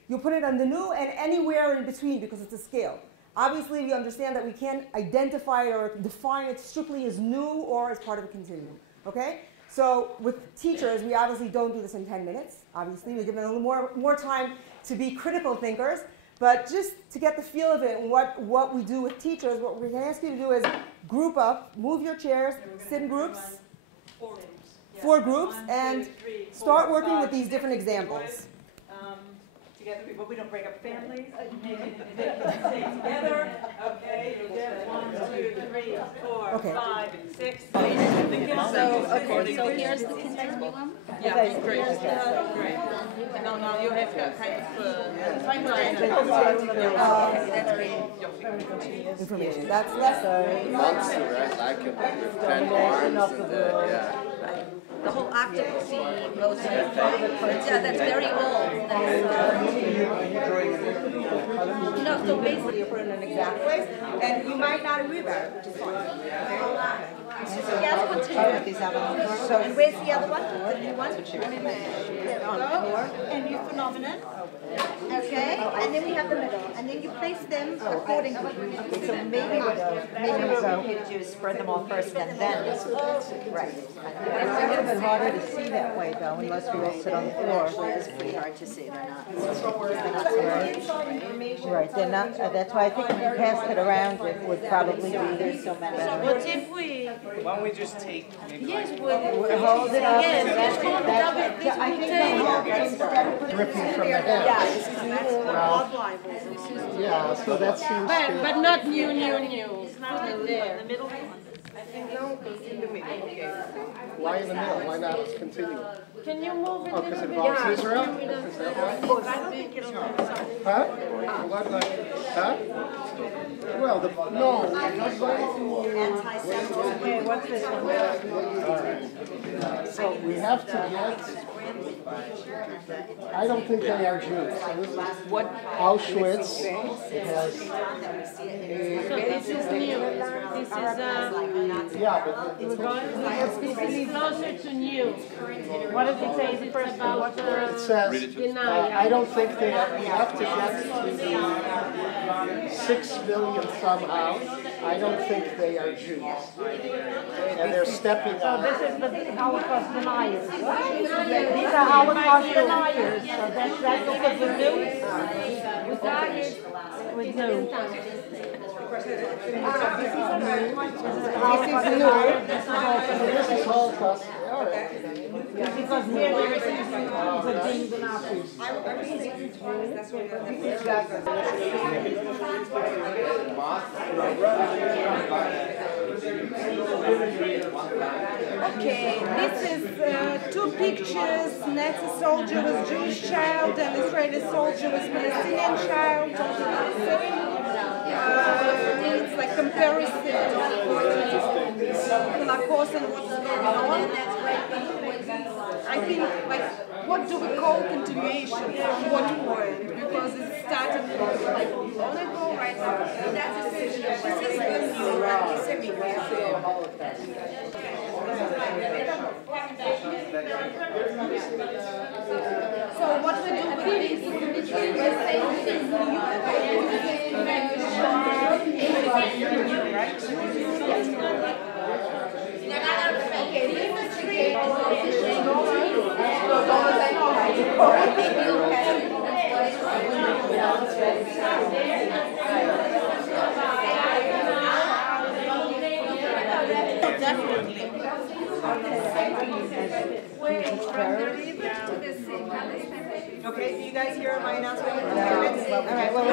You'll put it on the new and anywhere in between because it's a scale. Obviously, we understand that we can't identify or define it strictly as new or as part of a continuum, okay? So with teachers, we obviously don't do this in 10 minutes. Obviously, we give them a little more time to be critical thinkers. But just to get the feel of it and what we do with teachers, what we're going to ask you to do is group up, move your chairs, sit in groups, four groups, and start working with these different examples. Together, but we don't break up families. They stay together. Okay, you get 1, 2, 3, 4, 5, 6. So here's the continuum. Yeah, great. Now you have to kind of information. That's less monster, right? Like with 10 arms and yeah. The whole octopussy motif. Yeah, that's very old. No, so basically you put it in an exact place, and you might not agree about it, which is fine. And where's the other one? The new one? And new phenomenon. Okay, and then we have the middle, and then you place them accordingly. So maybe what we're okay to do is spread them all first, and then right. It's a little bit harder to see that way, though, unless we all sit on the floor. It's pretty hard to see. Right, they're not. That's why I think if you passed it around, it would probably be better. But if we... Why don't we just take... Yes, we'll hold it up. Yes, I think that's dripping from the head. Yeah, so that seems but not new. It's not in the middle one. Why in the middle? Why not continue? Can you move it? Oh, because it involves Israel? I don't think it'll... Huh? What, huh? Well, no. Anti-Semitism. Okay, what's this one? So we have to get... I don't think they are Jews. So this is Auschwitz. It has this is new. This is yeah, but this is closer to new. What does it say? It's about it says denial. I don't think they are. We have to get to the 6 million somehow. I don't think they are Jews, and they're stepping on. This is the Holocaust deniers. These are Holocaust deniers. So that's what we do. With no. This is Holocaust. All right. Because here everything is being denied. Okay, this is two pictures, Nazi soldier with Jewish child and Israeli soldier with Palestinian child. It's like comparison to Holocaust and what's going on. I think, like, what do we call continuation? From what point? Because it started like long ago, right? This is the new anti-Semitism. So what we do with this is Okay, do you guys hear my announcement? All right, well,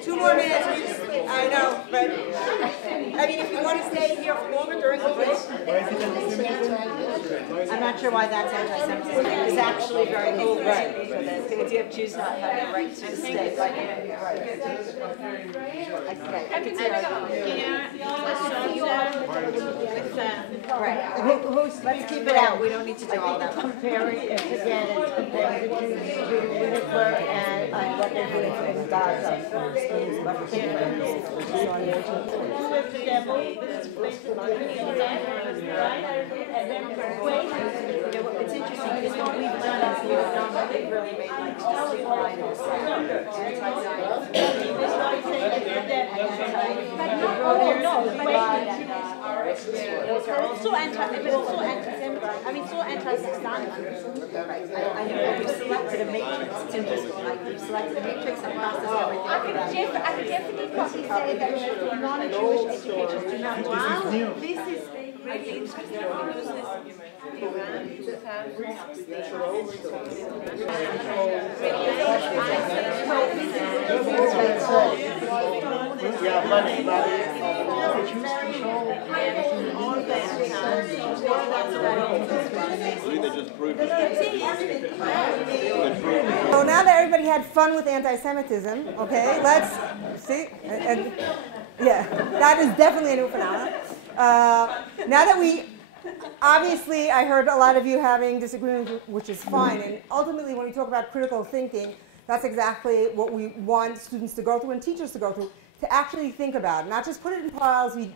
2 more minutes. I know, but I mean, if you want to stay here for longer during the break. I'm not sure why that's anti-Semitism. It was actually very cool, right? So the idea of Jews not having a right to the state. Right. Let's keep it out. We don't need to do all that. Comparing it again and comparing the Jews to Hitler and what they're doing in Gaza. It's interesting because what we've done is we've done what they've really made like anti-Zionism. It's so anti-Semitic. I mean, so anti-Islamic. I know we've selected a matrix. It's interesting. Like we've selected a matrix and processed everything. I can definitely probably say that non-Jewish educators do not. Wow, this is really interesting. So now that everybody had fun with anti-Semitism, okay, let's see. Yeah, that is definitely a new phenomenon. Now that obviously, I heard a lot of you having disagreements, which is fine. And ultimately, when we talk about critical thinking, that's exactly what we want students to go through and teachers to go through, to actually think about, not just put it in piles. We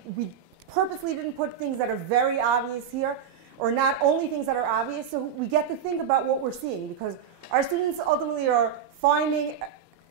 purposely didn't put things that are very obvious here, or not only things that are obvious, so we get to think about what we're seeing, because our students ultimately are finding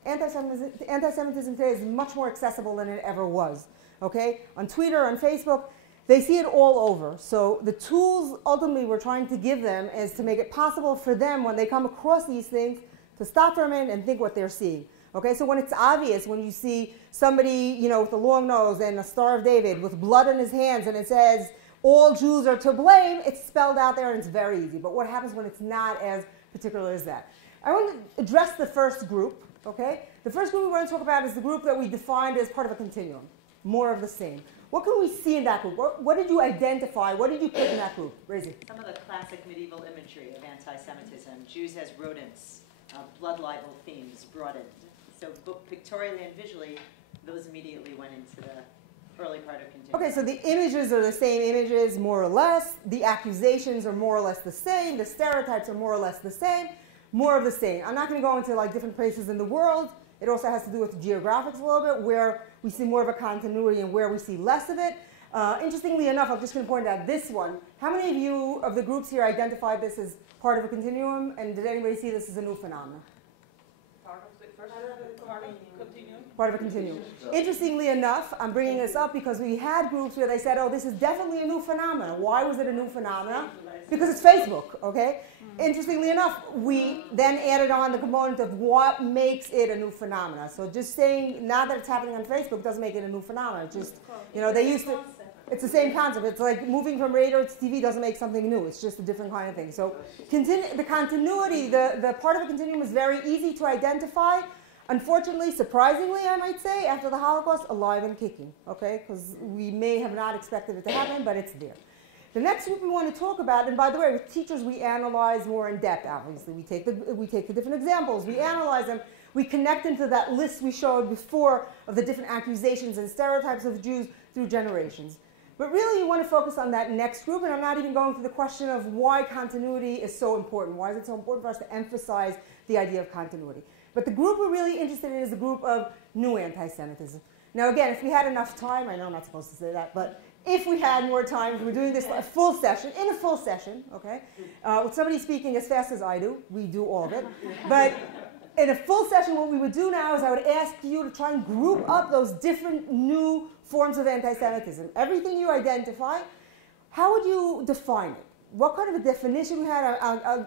anti-Semitism today is much more accessible than it ever was, okay? On Twitter, on Facebook, they see it all over. So the tools ultimately we're trying to give them is to make it possible for them when they come across these things to stop for a minute and think what they're seeing. Okay, so when it's obvious, when you see somebody, you know, with a long nose and a Star of David with blood on his hands and it says, all Jews are to blame, it's spelled out there and it's very easy. But what happens when it's not as particular as that? I want to address the first group, okay? The first group we want to talk about is the group that we defined as part of a continuum, more of the same. What can we see in that group? What did you identify? What did you put in that group? Raise it. Some of the classic medieval imagery of anti-Semitism. Jews as rodents, blood libel themes brought in. So pictorially and visually, those immediately went into the early part of continuum. Okay, so the images are the same images, more or less. The accusations are more or less the same. The stereotypes are more or less the same. More of the same. I'm not going to go into like different places in the world. It also has to do with geographics a little bit, where we see more of a continuity and where we see less of it. Interestingly enough, I'm just going to point out this one. How many of you of the groups here identified this as part of a continuum? And did anybody see this as a new phenomenon? Part of a continuum. Interestingly enough, I'm bringing this up because we had groups where they said, oh, this is definitely a new phenomenon. Why was it a new phenomenon? Because it's Facebook, okay? Interestingly enough, we then added on the component of what makes it a new phenomenon. So just saying now that it's happening on Facebook doesn't make it a new phenomenon. It's just, you know, they used to, it's the same concept. It's like moving from radio to TV doesn't make something new. It's just a different kind of thing. So the continuity, the part of a continuum is very easy to identify. Unfortunately, surprisingly, I might say, after the Holocaust, alive and kicking, okay? Because we may have not expected it to happen, but it's there. The next group we want to talk about, and by the way, with teachers, we analyze more in depth, obviously. We take the different examples, we analyze them, we connect them to that list we showed before of the different accusations and stereotypes of Jews through generations. But really, you want to focus on that next group, and I'm not even going to the question of why continuity is so important. Why is it so important for us to emphasize the idea of continuity? But the group we're really interested in is the group of new anti-Semitism. Now again, if we had enough time, I know I'm not supposed to say that, but if we had more time, we're doing this in a full session, okay? With somebody speaking as fast as I do, we do all of it. But in a full session, what we would do now is I would ask you to try and group up those different new forms of anti-Semitism. Everything you identify, how would you define it? What kind of a definition we had?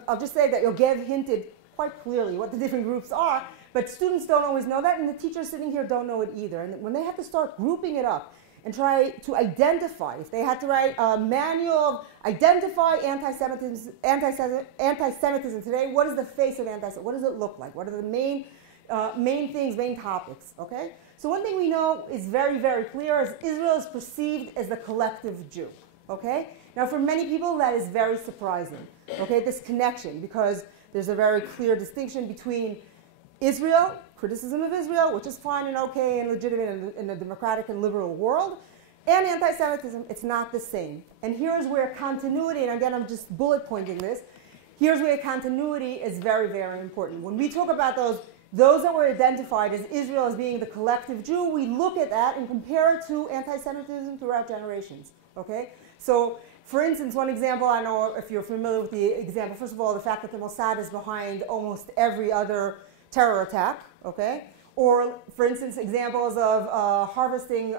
I'll just say that Yogev hinted quite clearly what the different groups are, but students don't always know that, and the teachers sitting here don't know it either. And when they have to start grouping it up and try to identify, if they had to write a manual of identify anti-Semitism today, what is the face of anti-Semitism? What does it look like? What are the main things, main topics, okay? So one thing we know is very, very clear is Israel is perceived as the collective Jew, Okay? Now, for many people, that is very surprising, okay, this connection, because there's a very clear distinction between Israel, criticism of Israel, which is fine and okay and legitimate in a democratic and liberal world, and anti-Semitism. It's not the same. And here's where continuity, and again, I'm just bullet pointing this, here's where continuity is very, very important. When we talk about those that were identified as Israel as being the collective Jew, we look at that and compare it to anti-Semitism throughout generations, okay? So, for instance, one example, I know if you're familiar with the example, first of all, the fact that the Mossad is behind almost every other terror attack, okay? Or, for instance, examples of harvesting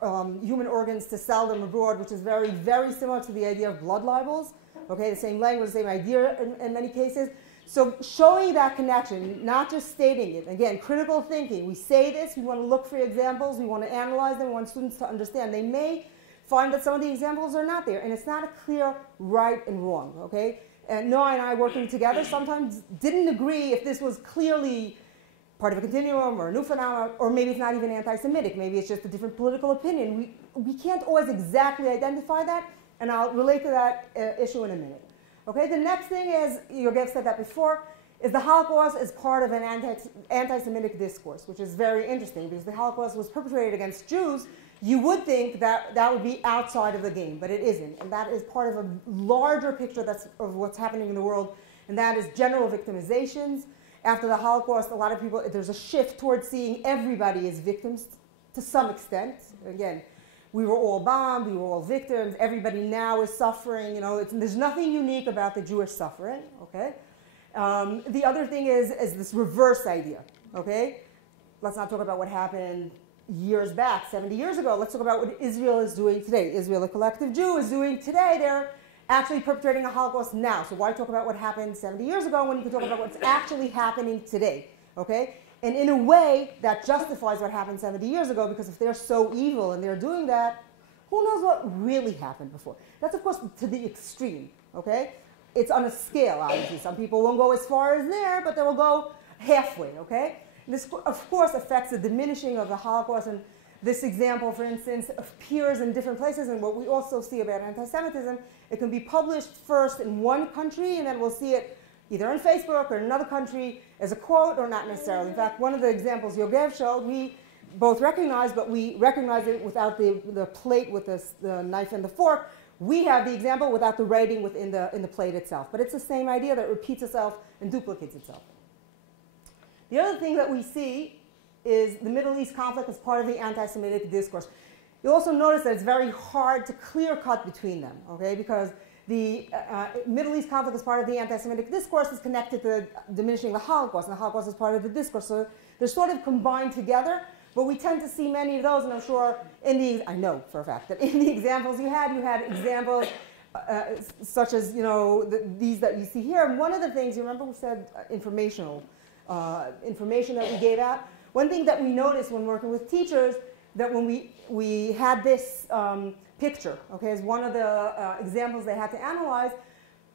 human organs to sell them abroad, which is very, very similar to the idea of blood libels, okay? The same language, the same idea in many cases. So showing that connection, not just stating it. Again, critical thinking. We say this, we want to look for examples, we want to analyze them, we want students to understand. They may find that some of the examples are not there, and it's not a clear right and wrong, okay? And Noah and I working together sometimes didn't agree if this was clearly part of a continuum or a new phenomenon, or maybe it's not even anti-Semitic, maybe it's just a different political opinion. We can't always exactly identify that, and I'll relate to that issue in a minute. Okay, the next thing is, Yogev said that before, is the Holocaust is part of an anti-Semitic discourse, which is very interesting because the Holocaust was perpetrated against Jews. You would think that that would be outside of the game, but it isn't. And that is part of a larger picture of what's happening in the world, and that is general victimizations. After the Holocaust, a lot of people, there's a shift towards seeing everybody as victims to some extent. Again, we were all bombed, we were all victims, everybody now is suffering, you know, there's nothing unique about the Jewish suffering, okay? The other thing is this reverse idea, okay? Let's not talk about what happened years back, 70 years ago. Let's talk about what Israel is doing today. Israel, a collective Jew, is doing today. They're actually perpetrating a Holocaust now. So why talk about what happened 70 years ago when you can talk about what's actually happening today, okay? And in a way, that justifies what happened 70 years ago, because if they're so evil and they're doing that, who knows what really happened before? That's, of course, to the extreme, okay? It's on a scale, obviously. Some people won't go as far as there, but they will go halfway, okay? This, of course, affects the diminishing of the Holocaust. And this example, for instance, appears in different places. And what we also see about anti-Semitism, it can be published first in one country, and then we'll see it either on Facebook or in another country as a quote, or not necessarily. In fact, one of the examples Yogev showed, we both recognize, but we recognize it without the plate with the knife and the fork. We have the example without the writing within the plate itself. But it's the same idea that repeats itself and duplicates itself. The other thing that we see is the Middle East conflict as part of the anti-Semitic discourse. You'll also notice that it's very hard to clear cut between them, okay? Because the Middle East conflict as part of the anti-Semitic discourse is connected to diminishing the Holocaust, and the Holocaust is part of the discourse. So they're sort of combined together, but we tend to see many of those, and I'm sure I know for a fact that in the examples you had examples such as, you know, these that you see here. And one of the things, you remember we said information that we gave out. One thing that we noticed when working with teachers, that when we had this picture, okay, as one of the examples they had to analyze,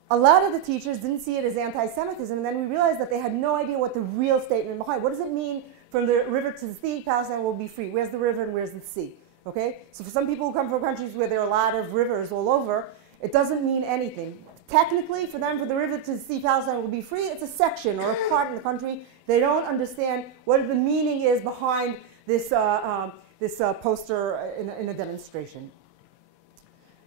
a lot of the teachers didn't see it as anti-Semitism, and then we realized that they had no idea what the real statement behind. What does it mean from the river to the sea, Palestine will be free? Where's the river and where's the sea? Okay? So for some people who come from countries where there are a lot of rivers all over, it doesn't mean anything. Technically, for them, for the river to the sea, Palestine will be free, it's a section or a part in the country. They don't understand what the meaning is behind this, poster in a demonstration.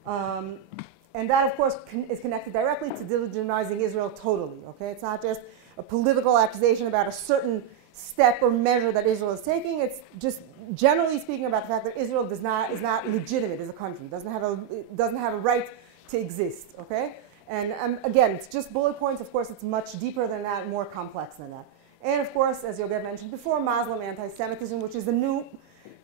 And that, of course, is connected directly to delegitimizing Israel totally. Okay? It's not just a political accusation about a certain step or measure that Israel is taking. It's just generally speaking about the fact that Israel is not legitimate as a country. Doesn't have a right to exist. Okay? And again, it's just bullet points. Of course, it's much deeper than that, more complex than that. And of course, as Yogev mentioned before, Muslim anti-Semitism, which is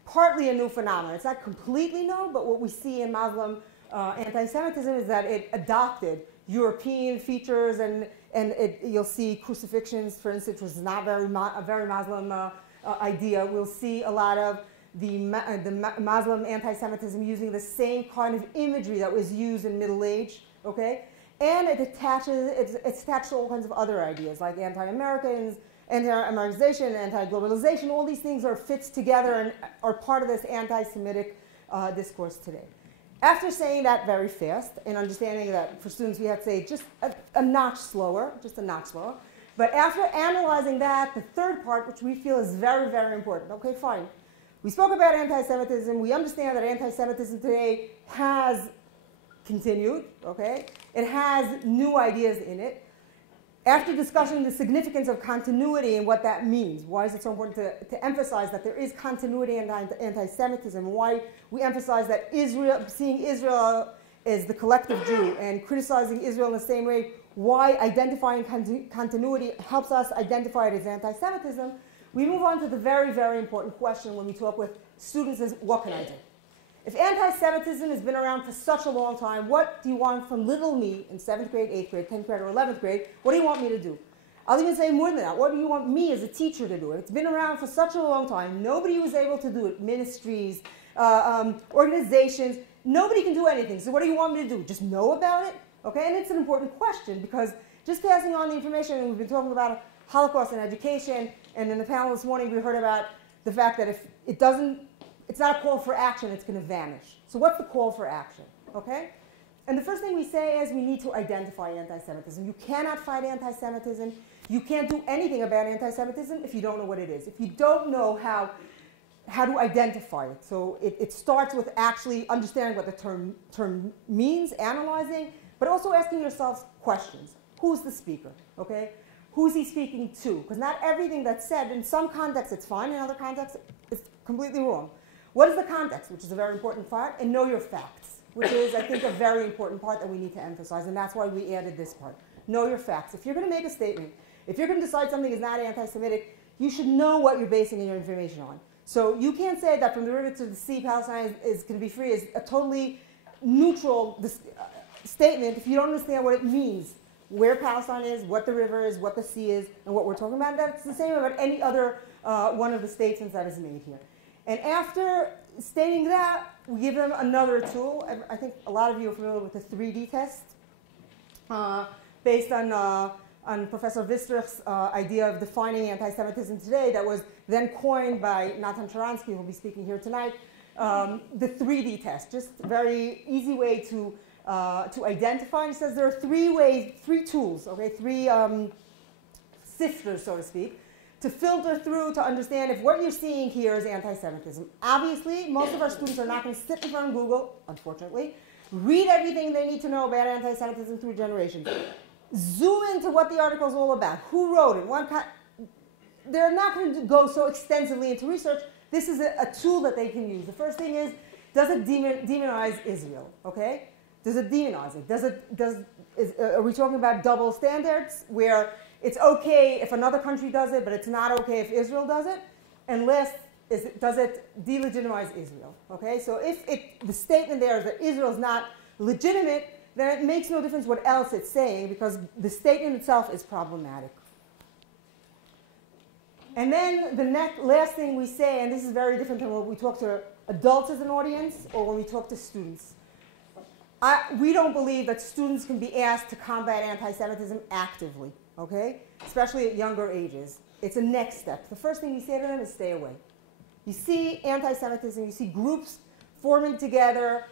partly a new phenomenon. It's not completely new, but what we see in Muslim anti-Semitism is that it adopted European features, and you'll see crucifixions, for instance, which is not a very Muslim idea. We'll see a lot of the Muslim anti-Semitism using the same kind of imagery that was used in Middle Age, okay? And it's attached to all kinds of other ideas, like anti-Americans, anti-Americanization, anti-globalization. All these things fits together and are part of this anti-Semitic discourse today. After saying that very fast and understanding that for students we had to say just a notch slower, but after analyzing that, the third part, which we feel is very, very important. Okay, fine. We spoke about anti-Semitism. We understand that anti-Semitism today has continued, okay? It has new ideas in it. After discussing the significance of continuity and what that means, why is it so important to emphasize that there is continuity in anti-Semitism, why we emphasize that seeing Israel as the collective Jew and criticizing Israel in the same way, why identifying continuity helps us identify it as anti-Semitism, we move on to the very, very important question when we talk with students is, what can I do? If anti-Semitism has been around for such a long time, what do you want from little me in 7th grade, 8th grade, 10th grade, or 11th grade? What do you want me to do? I'll even say more than that. What do you want me as a teacher to do? It's been around for such a long time. Nobody was able to do it. Ministries, organizations, nobody can do anything. So what do you want me to do? Just know about it? Okay, and it's an important question because just passing on the information, and we've been talking about Holocaust and education, and in the panel this morning we heard about the fact that if it doesn't, it's not a call for action, it's going to vanish. So what's the call for action? Okay? And the first thing we say is we need to identify anti-Semitism. You cannot fight anti-Semitism. You can't do anything about anti-Semitism if you don't know what it is. If you don't know how to identify it. So it starts with actually understanding what the term means, analyzing, but also asking yourselves questions. Who's the speaker? Okay? Who's he speaking to? Because not everything that's said, in some contexts it's fine, in other contexts it's completely wrong. What is the context, which is a very important part, and know your facts, which is, I think, a very important part that we need to emphasize, and that's why we added this part. Know your facts. If you're going to make a statement, if you're going to decide something is not anti-Semitic, you should know what you're basing your information on. So you can't say that from the river to the sea, Palestine is going to be free as a totally neutral statement if you don't understand what it means, where Palestine is, what the river is, what the sea is, and what we're talking about. That's the same about any other one of the statements that is made here. And after stating that, we give them another tool. I think a lot of you are familiar with the 3D test, based on Professor Wistrich's idea of defining anti-Semitism today that was then coined by Natan Sharansky, who will be speaking here tonight, the 3D test. Just a very easy way to identify. He says there are three tools, okay, three sifters, so to speak, to filter through to understand if what you're seeing here is anti-Semitism. Obviously, most of our students are not going to sit in front of Google, unfortunately, read everything they need to know about anti-Semitism through generations, zoom into what the article is all about, who wrote it, they're not going to go so extensively into research. This is a tool that they can use. The first thing is, does it demonize Israel, okay? Does it demonize it? Are we talking about double standards where it's okay if another country does it, but it's not okay if Israel does it? And last, does it delegitimize Israel? Okay, so if the statement there is that Israel is not legitimate, then it makes no difference what else it's saying because the statement itself is problematic. And then the last thing we say, and this is very different than when we talk to adults as an audience or when we talk to students. We don't believe that students can be asked to combat anti-Semitism actively, okay? Especially at younger ages. It's a next step. The first thing you say to them is stay away. You see anti-Semitism, you see groups forming together,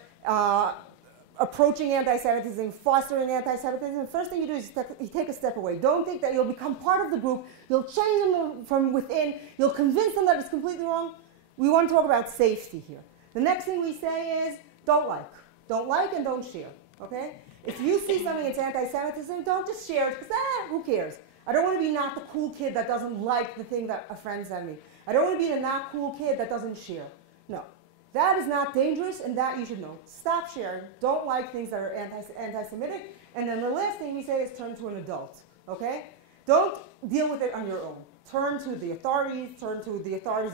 approaching anti-Semitism, fostering anti-Semitism. The first thing you do is you take a step away. Don't think that you'll become part of the group. You'll change them from within. You'll convince them that it's completely wrong. We want to talk about safety here. The next thing we say is don't like. Don't like and don't share, okay? If you see something that's anti-Semitism, don't just share it because, who cares? I don't want to be not the cool kid that doesn't like the thing that a friend sent me. I don't want to be the not cool kid that doesn't share. No. That is not dangerous, and that you should know. Stop sharing. Don't like things that are anti-Semitic. And then the last thing we say is turn to an adult, okay? Don't deal with it on your own. Turn to the authorities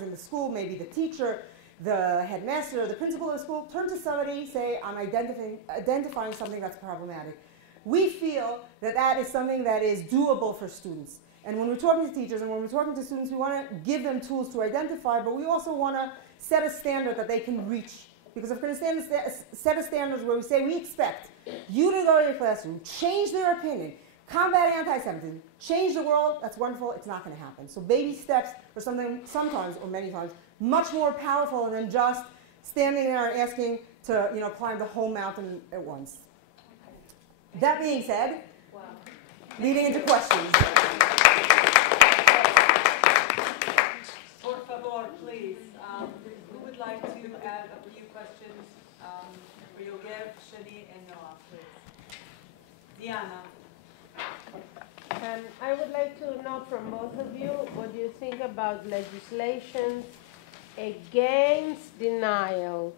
in the school, maybe the teacher, the headmaster, the principal of the school. Turn to somebody, say, I'm identifying something that's problematic. We feel that that is something that is doable for students. And when we're talking to teachers and when we're talking to students, we want to give them tools to identify, but we also want to set a standard that they can reach. Because if we're going to set a standards where we say we expect you to go to your classroom, change their opinion, combat anti-Semitism, change the world, that's wonderful, it's not going to happen. So baby steps are something sometimes, or many times, much more powerful than just standing there and asking to climb the whole mountain at once. That being said, leading into questions. Por favor, please. Who would like to add a few questions for Yogev, Shani, and Noah, please? Diana. I would like to know from both of you what you think about legislation against denial.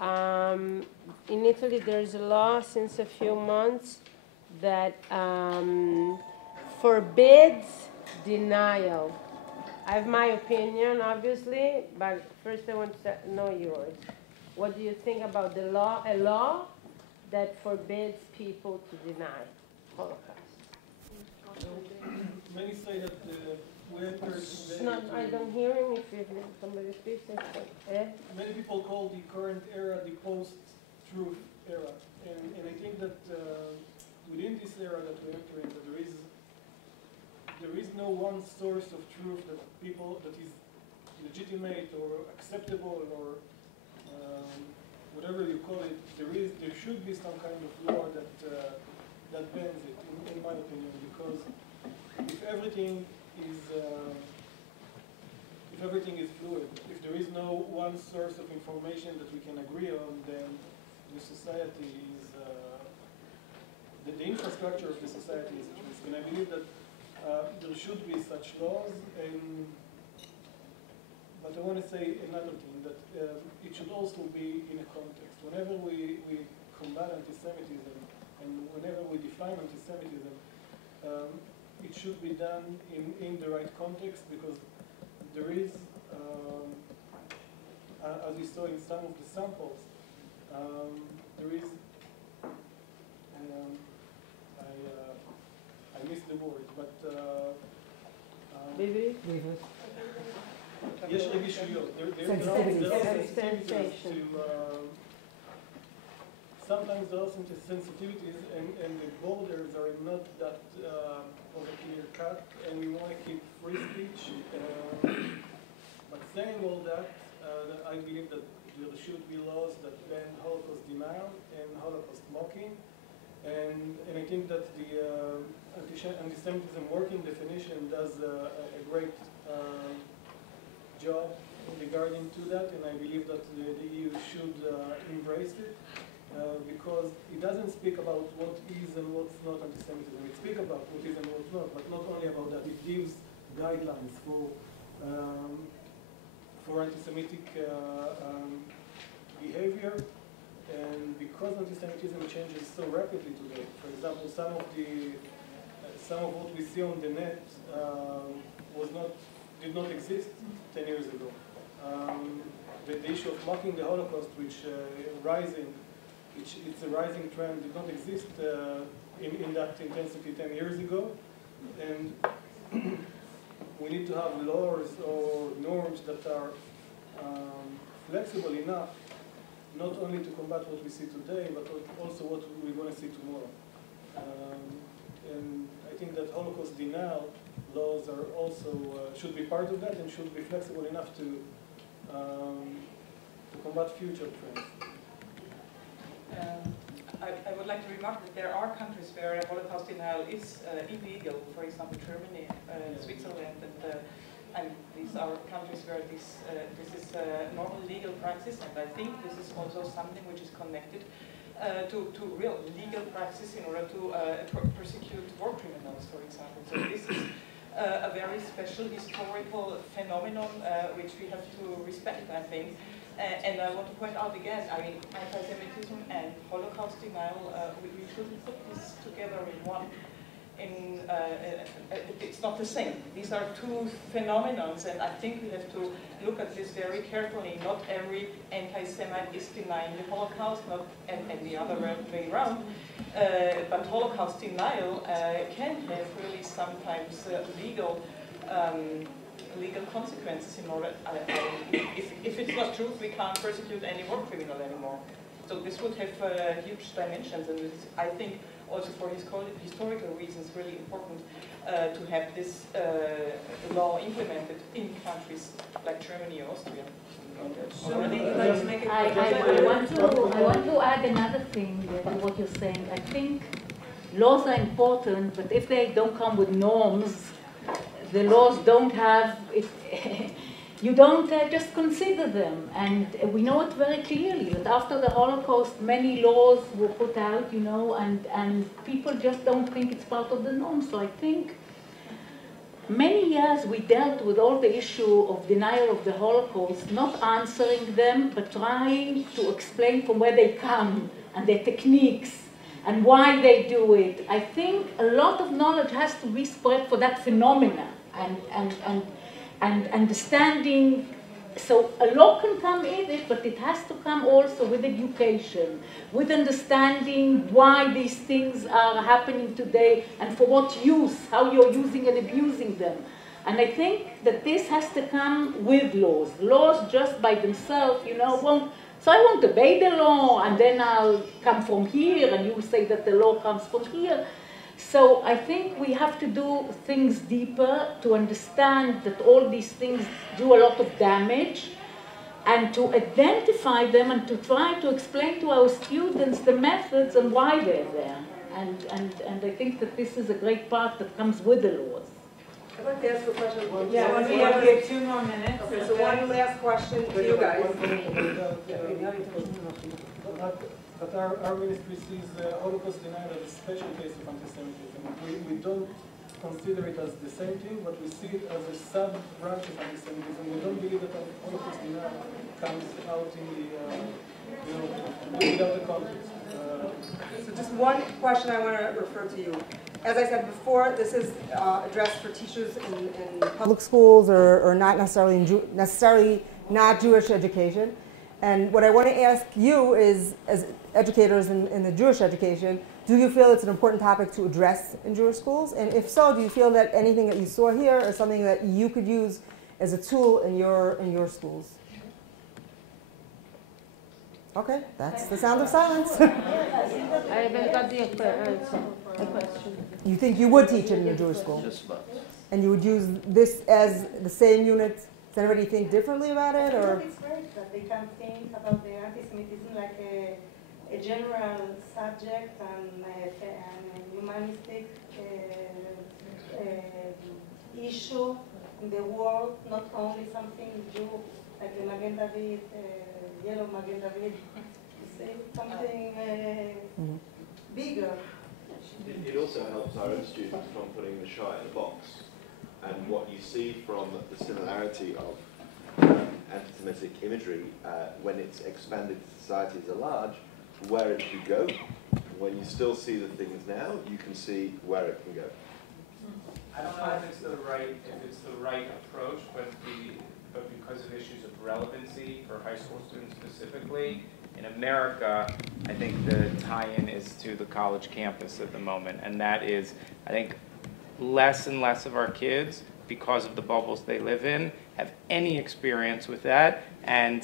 In Italy, there's a law since a few months that forbids denial. I have my opinion, obviously, but first I want to know yours. What do you think about the law, a law that forbids people to deny Holocaust? Many say that we entered I don't hear him. If somebody speaks, many people call the current era the post-truth era, and I think that within this era that we're entering, that there is no one source of truth that is legitimate or acceptable or whatever you call it. There should be some kind of law that bans it, in my opinion, because if everything is fluid, if there is no one source of information that we can agree on, then the society is the infrastructure of the society is at risk. And I believe that there should be such laws. But I want to say another thing, that it should also be in a context. Whenever we combat anti-Semitism and whenever we define anti-Semitism, it should be done in the right context, because there is, as we saw in some of the samples, there is, I missed the word, but יש רגישויות. There are sensitivities to, sometimes there are some sensitivities, and the borders are not that of a clear cut, and we want to keep free speech. But saying all that, I believe that there should be laws that ban Holocaust denial and Holocaust mocking. And I think that the anti-Semitism working definition does a great job regarding to that, and I believe that the EU should embrace it, because it doesn't speak about what is and what's not anti-Semitism. It speaks about what is and what's not, but not only about that. It gives guidelines for anti-Semitic behavior, and because anti-Semitism changes so rapidly today, for example, some of what we see on the net did not exist 10 years ago. The issue of mocking the Holocaust, which it's a rising trend, did not exist in that intensity 10 years ago. And we need to have laws or norms that are flexible enough, not only to combat what we see today, but also what we're going to see tomorrow. And I think that Holocaust denial laws are also should be part of that, and should be flexible enough to combat future trends. I would like to remark that there are countries where Holocaust denial is illegal. For example, Germany, Switzerland, and these are countries where this is a normal legal practice. And I think this is also something which is connected to real legal practice in order to persecute war criminals, for example. So this is a very special historical phenomenon which we have to respect, I think. And I want to point out again, I mean, anti-Semitism and Holocaust denial, we shouldn't put this together in one. It's not the same. These are two phenomena, and I think we have to look at this very carefully. Not every anti-Semite is denying the Holocaust, and the other way around. But Holocaust denial can have really sometimes legal consequences in order, if it's not true, we can't persecute any war criminal anymore. So this would have huge dimensions, and it's, I think also for historical reasons really important to have this law implemented in countries like Germany or Austria. Shani, you'd like to make a I want to add another thing to what you're saying. I think laws are important, but if they don't come with norms, the laws don't have it. You don't just consider them. And we know it very clearly that after the Holocaust, many laws were put out, you know, and people just don't think it's part of the norm. So I think many years we dealt with all the issue of denial of the Holocaust, not answering them, but trying to explain from where they come and their techniques and why they do it. I think a lot of knowledge has to be spread for that phenomena and understanding. So a law can come in it, but it has to come also with education, with understanding why these things are happening today and for what use, how you're using and abusing them. And I think that this has to come with laws. Laws just by themselves, you know, won't. So I won't obey the law, and then I'll come from here, and you'll say that the law comes from here. So I think we have to do things deeper to understand that all these things do a lot of damage, and to identify them and to try to explain to our students the methods and why they're there. And I think that this is a great part that comes with the laws. I'd like to ask a question. Yeah, we have 2 more minutes. Okay, so one last question to you guys. But our ministry sees Holocaust denial as a special case of anti-Semitism. We don't consider it as the same thing, but we see it as a sub-branch of anti-Semitism. We don't believe that Holocaust denial comes out in the, without the context. So just one question I want to refer to you. As I said before, this is addressed for teachers in public schools or not necessarily not Jewish education. And what I want to ask you is, as educators in the Jewish education, do you feel it's an important topic to address in Jewish schools? And if so, do you feel that anything that you saw here is something that you could use as a tool in your schools? Okay, that's the sound of silence. I haven't got the question. You think you would teach it in a Jewish school? And you would use this as the same unit? Does anybody think differently about it? Or? I think it's great that they can think about the anti-Semitism like a general subject and a humanistic issue in the world, not only something Jew, like the Magen David, yellow Magen David. Say something bigger. It also helps our own students from putting the Shoah in a box. And what you see from the similarity of anti-Semitic imagery when it's expanded to societies at large, where it should go. When you still see the things now, you can see where it can go. I don't know if it's the right approach, but because of issues of relevancy for high school students specifically, in America, I think the tie-in is to the college campus at the moment, and that is, I think, less and less of our kids, because of the bubbles they live in, have any experience with that, and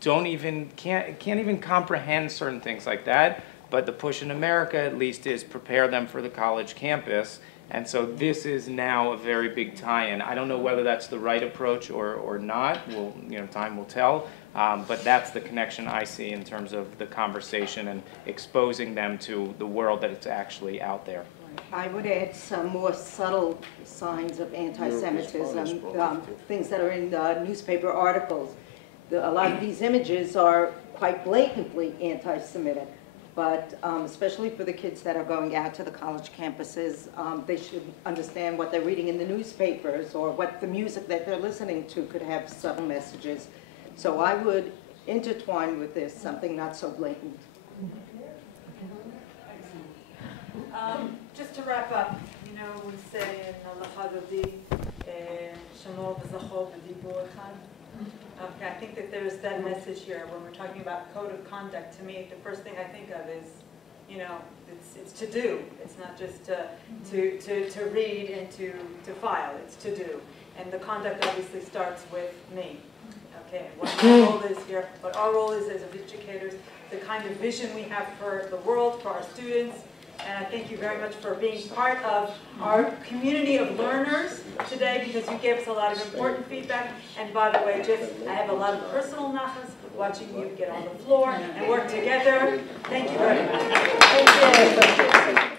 can't even comprehend certain things like that. But the push in America, at least, is prepare them for the college campus. And so this is now a very big tie-in. I don't know whether that's the right approach or not. Time will tell. But that's the connection I see in terms of the conversation and exposing them to the world that it's actually out there. I would add some more subtle signs of anti-Semitism, things that are in newspaper articles. A lot of these images are quite blatantly anti-Semitic, but especially for the kids that are going out to the college campuses, they should understand what they're reading in the newspapers or what the music that they're listening to could have subtle messages. So I would intertwine with this something not so blatant. Just to wrap up, we say in Halacha Dodi, Shamor v'Zachor v'Dibur Echad. Okay, I think that there's that message here when we're talking about code of conduct. To me, the first thing I think of is, it's to do. It's not just to read and to file. It's to do. And the conduct obviously starts with me. Okay, what our role is here, what our role is as educators, the kind of vision we have for the world, for our students. And I thank you very much for being part of our community of learners today, because you gave us a lot of important feedback. And by the way, just I have a lot of personal nachas watching you get on the floor and work together. Thank you very much. Thank you.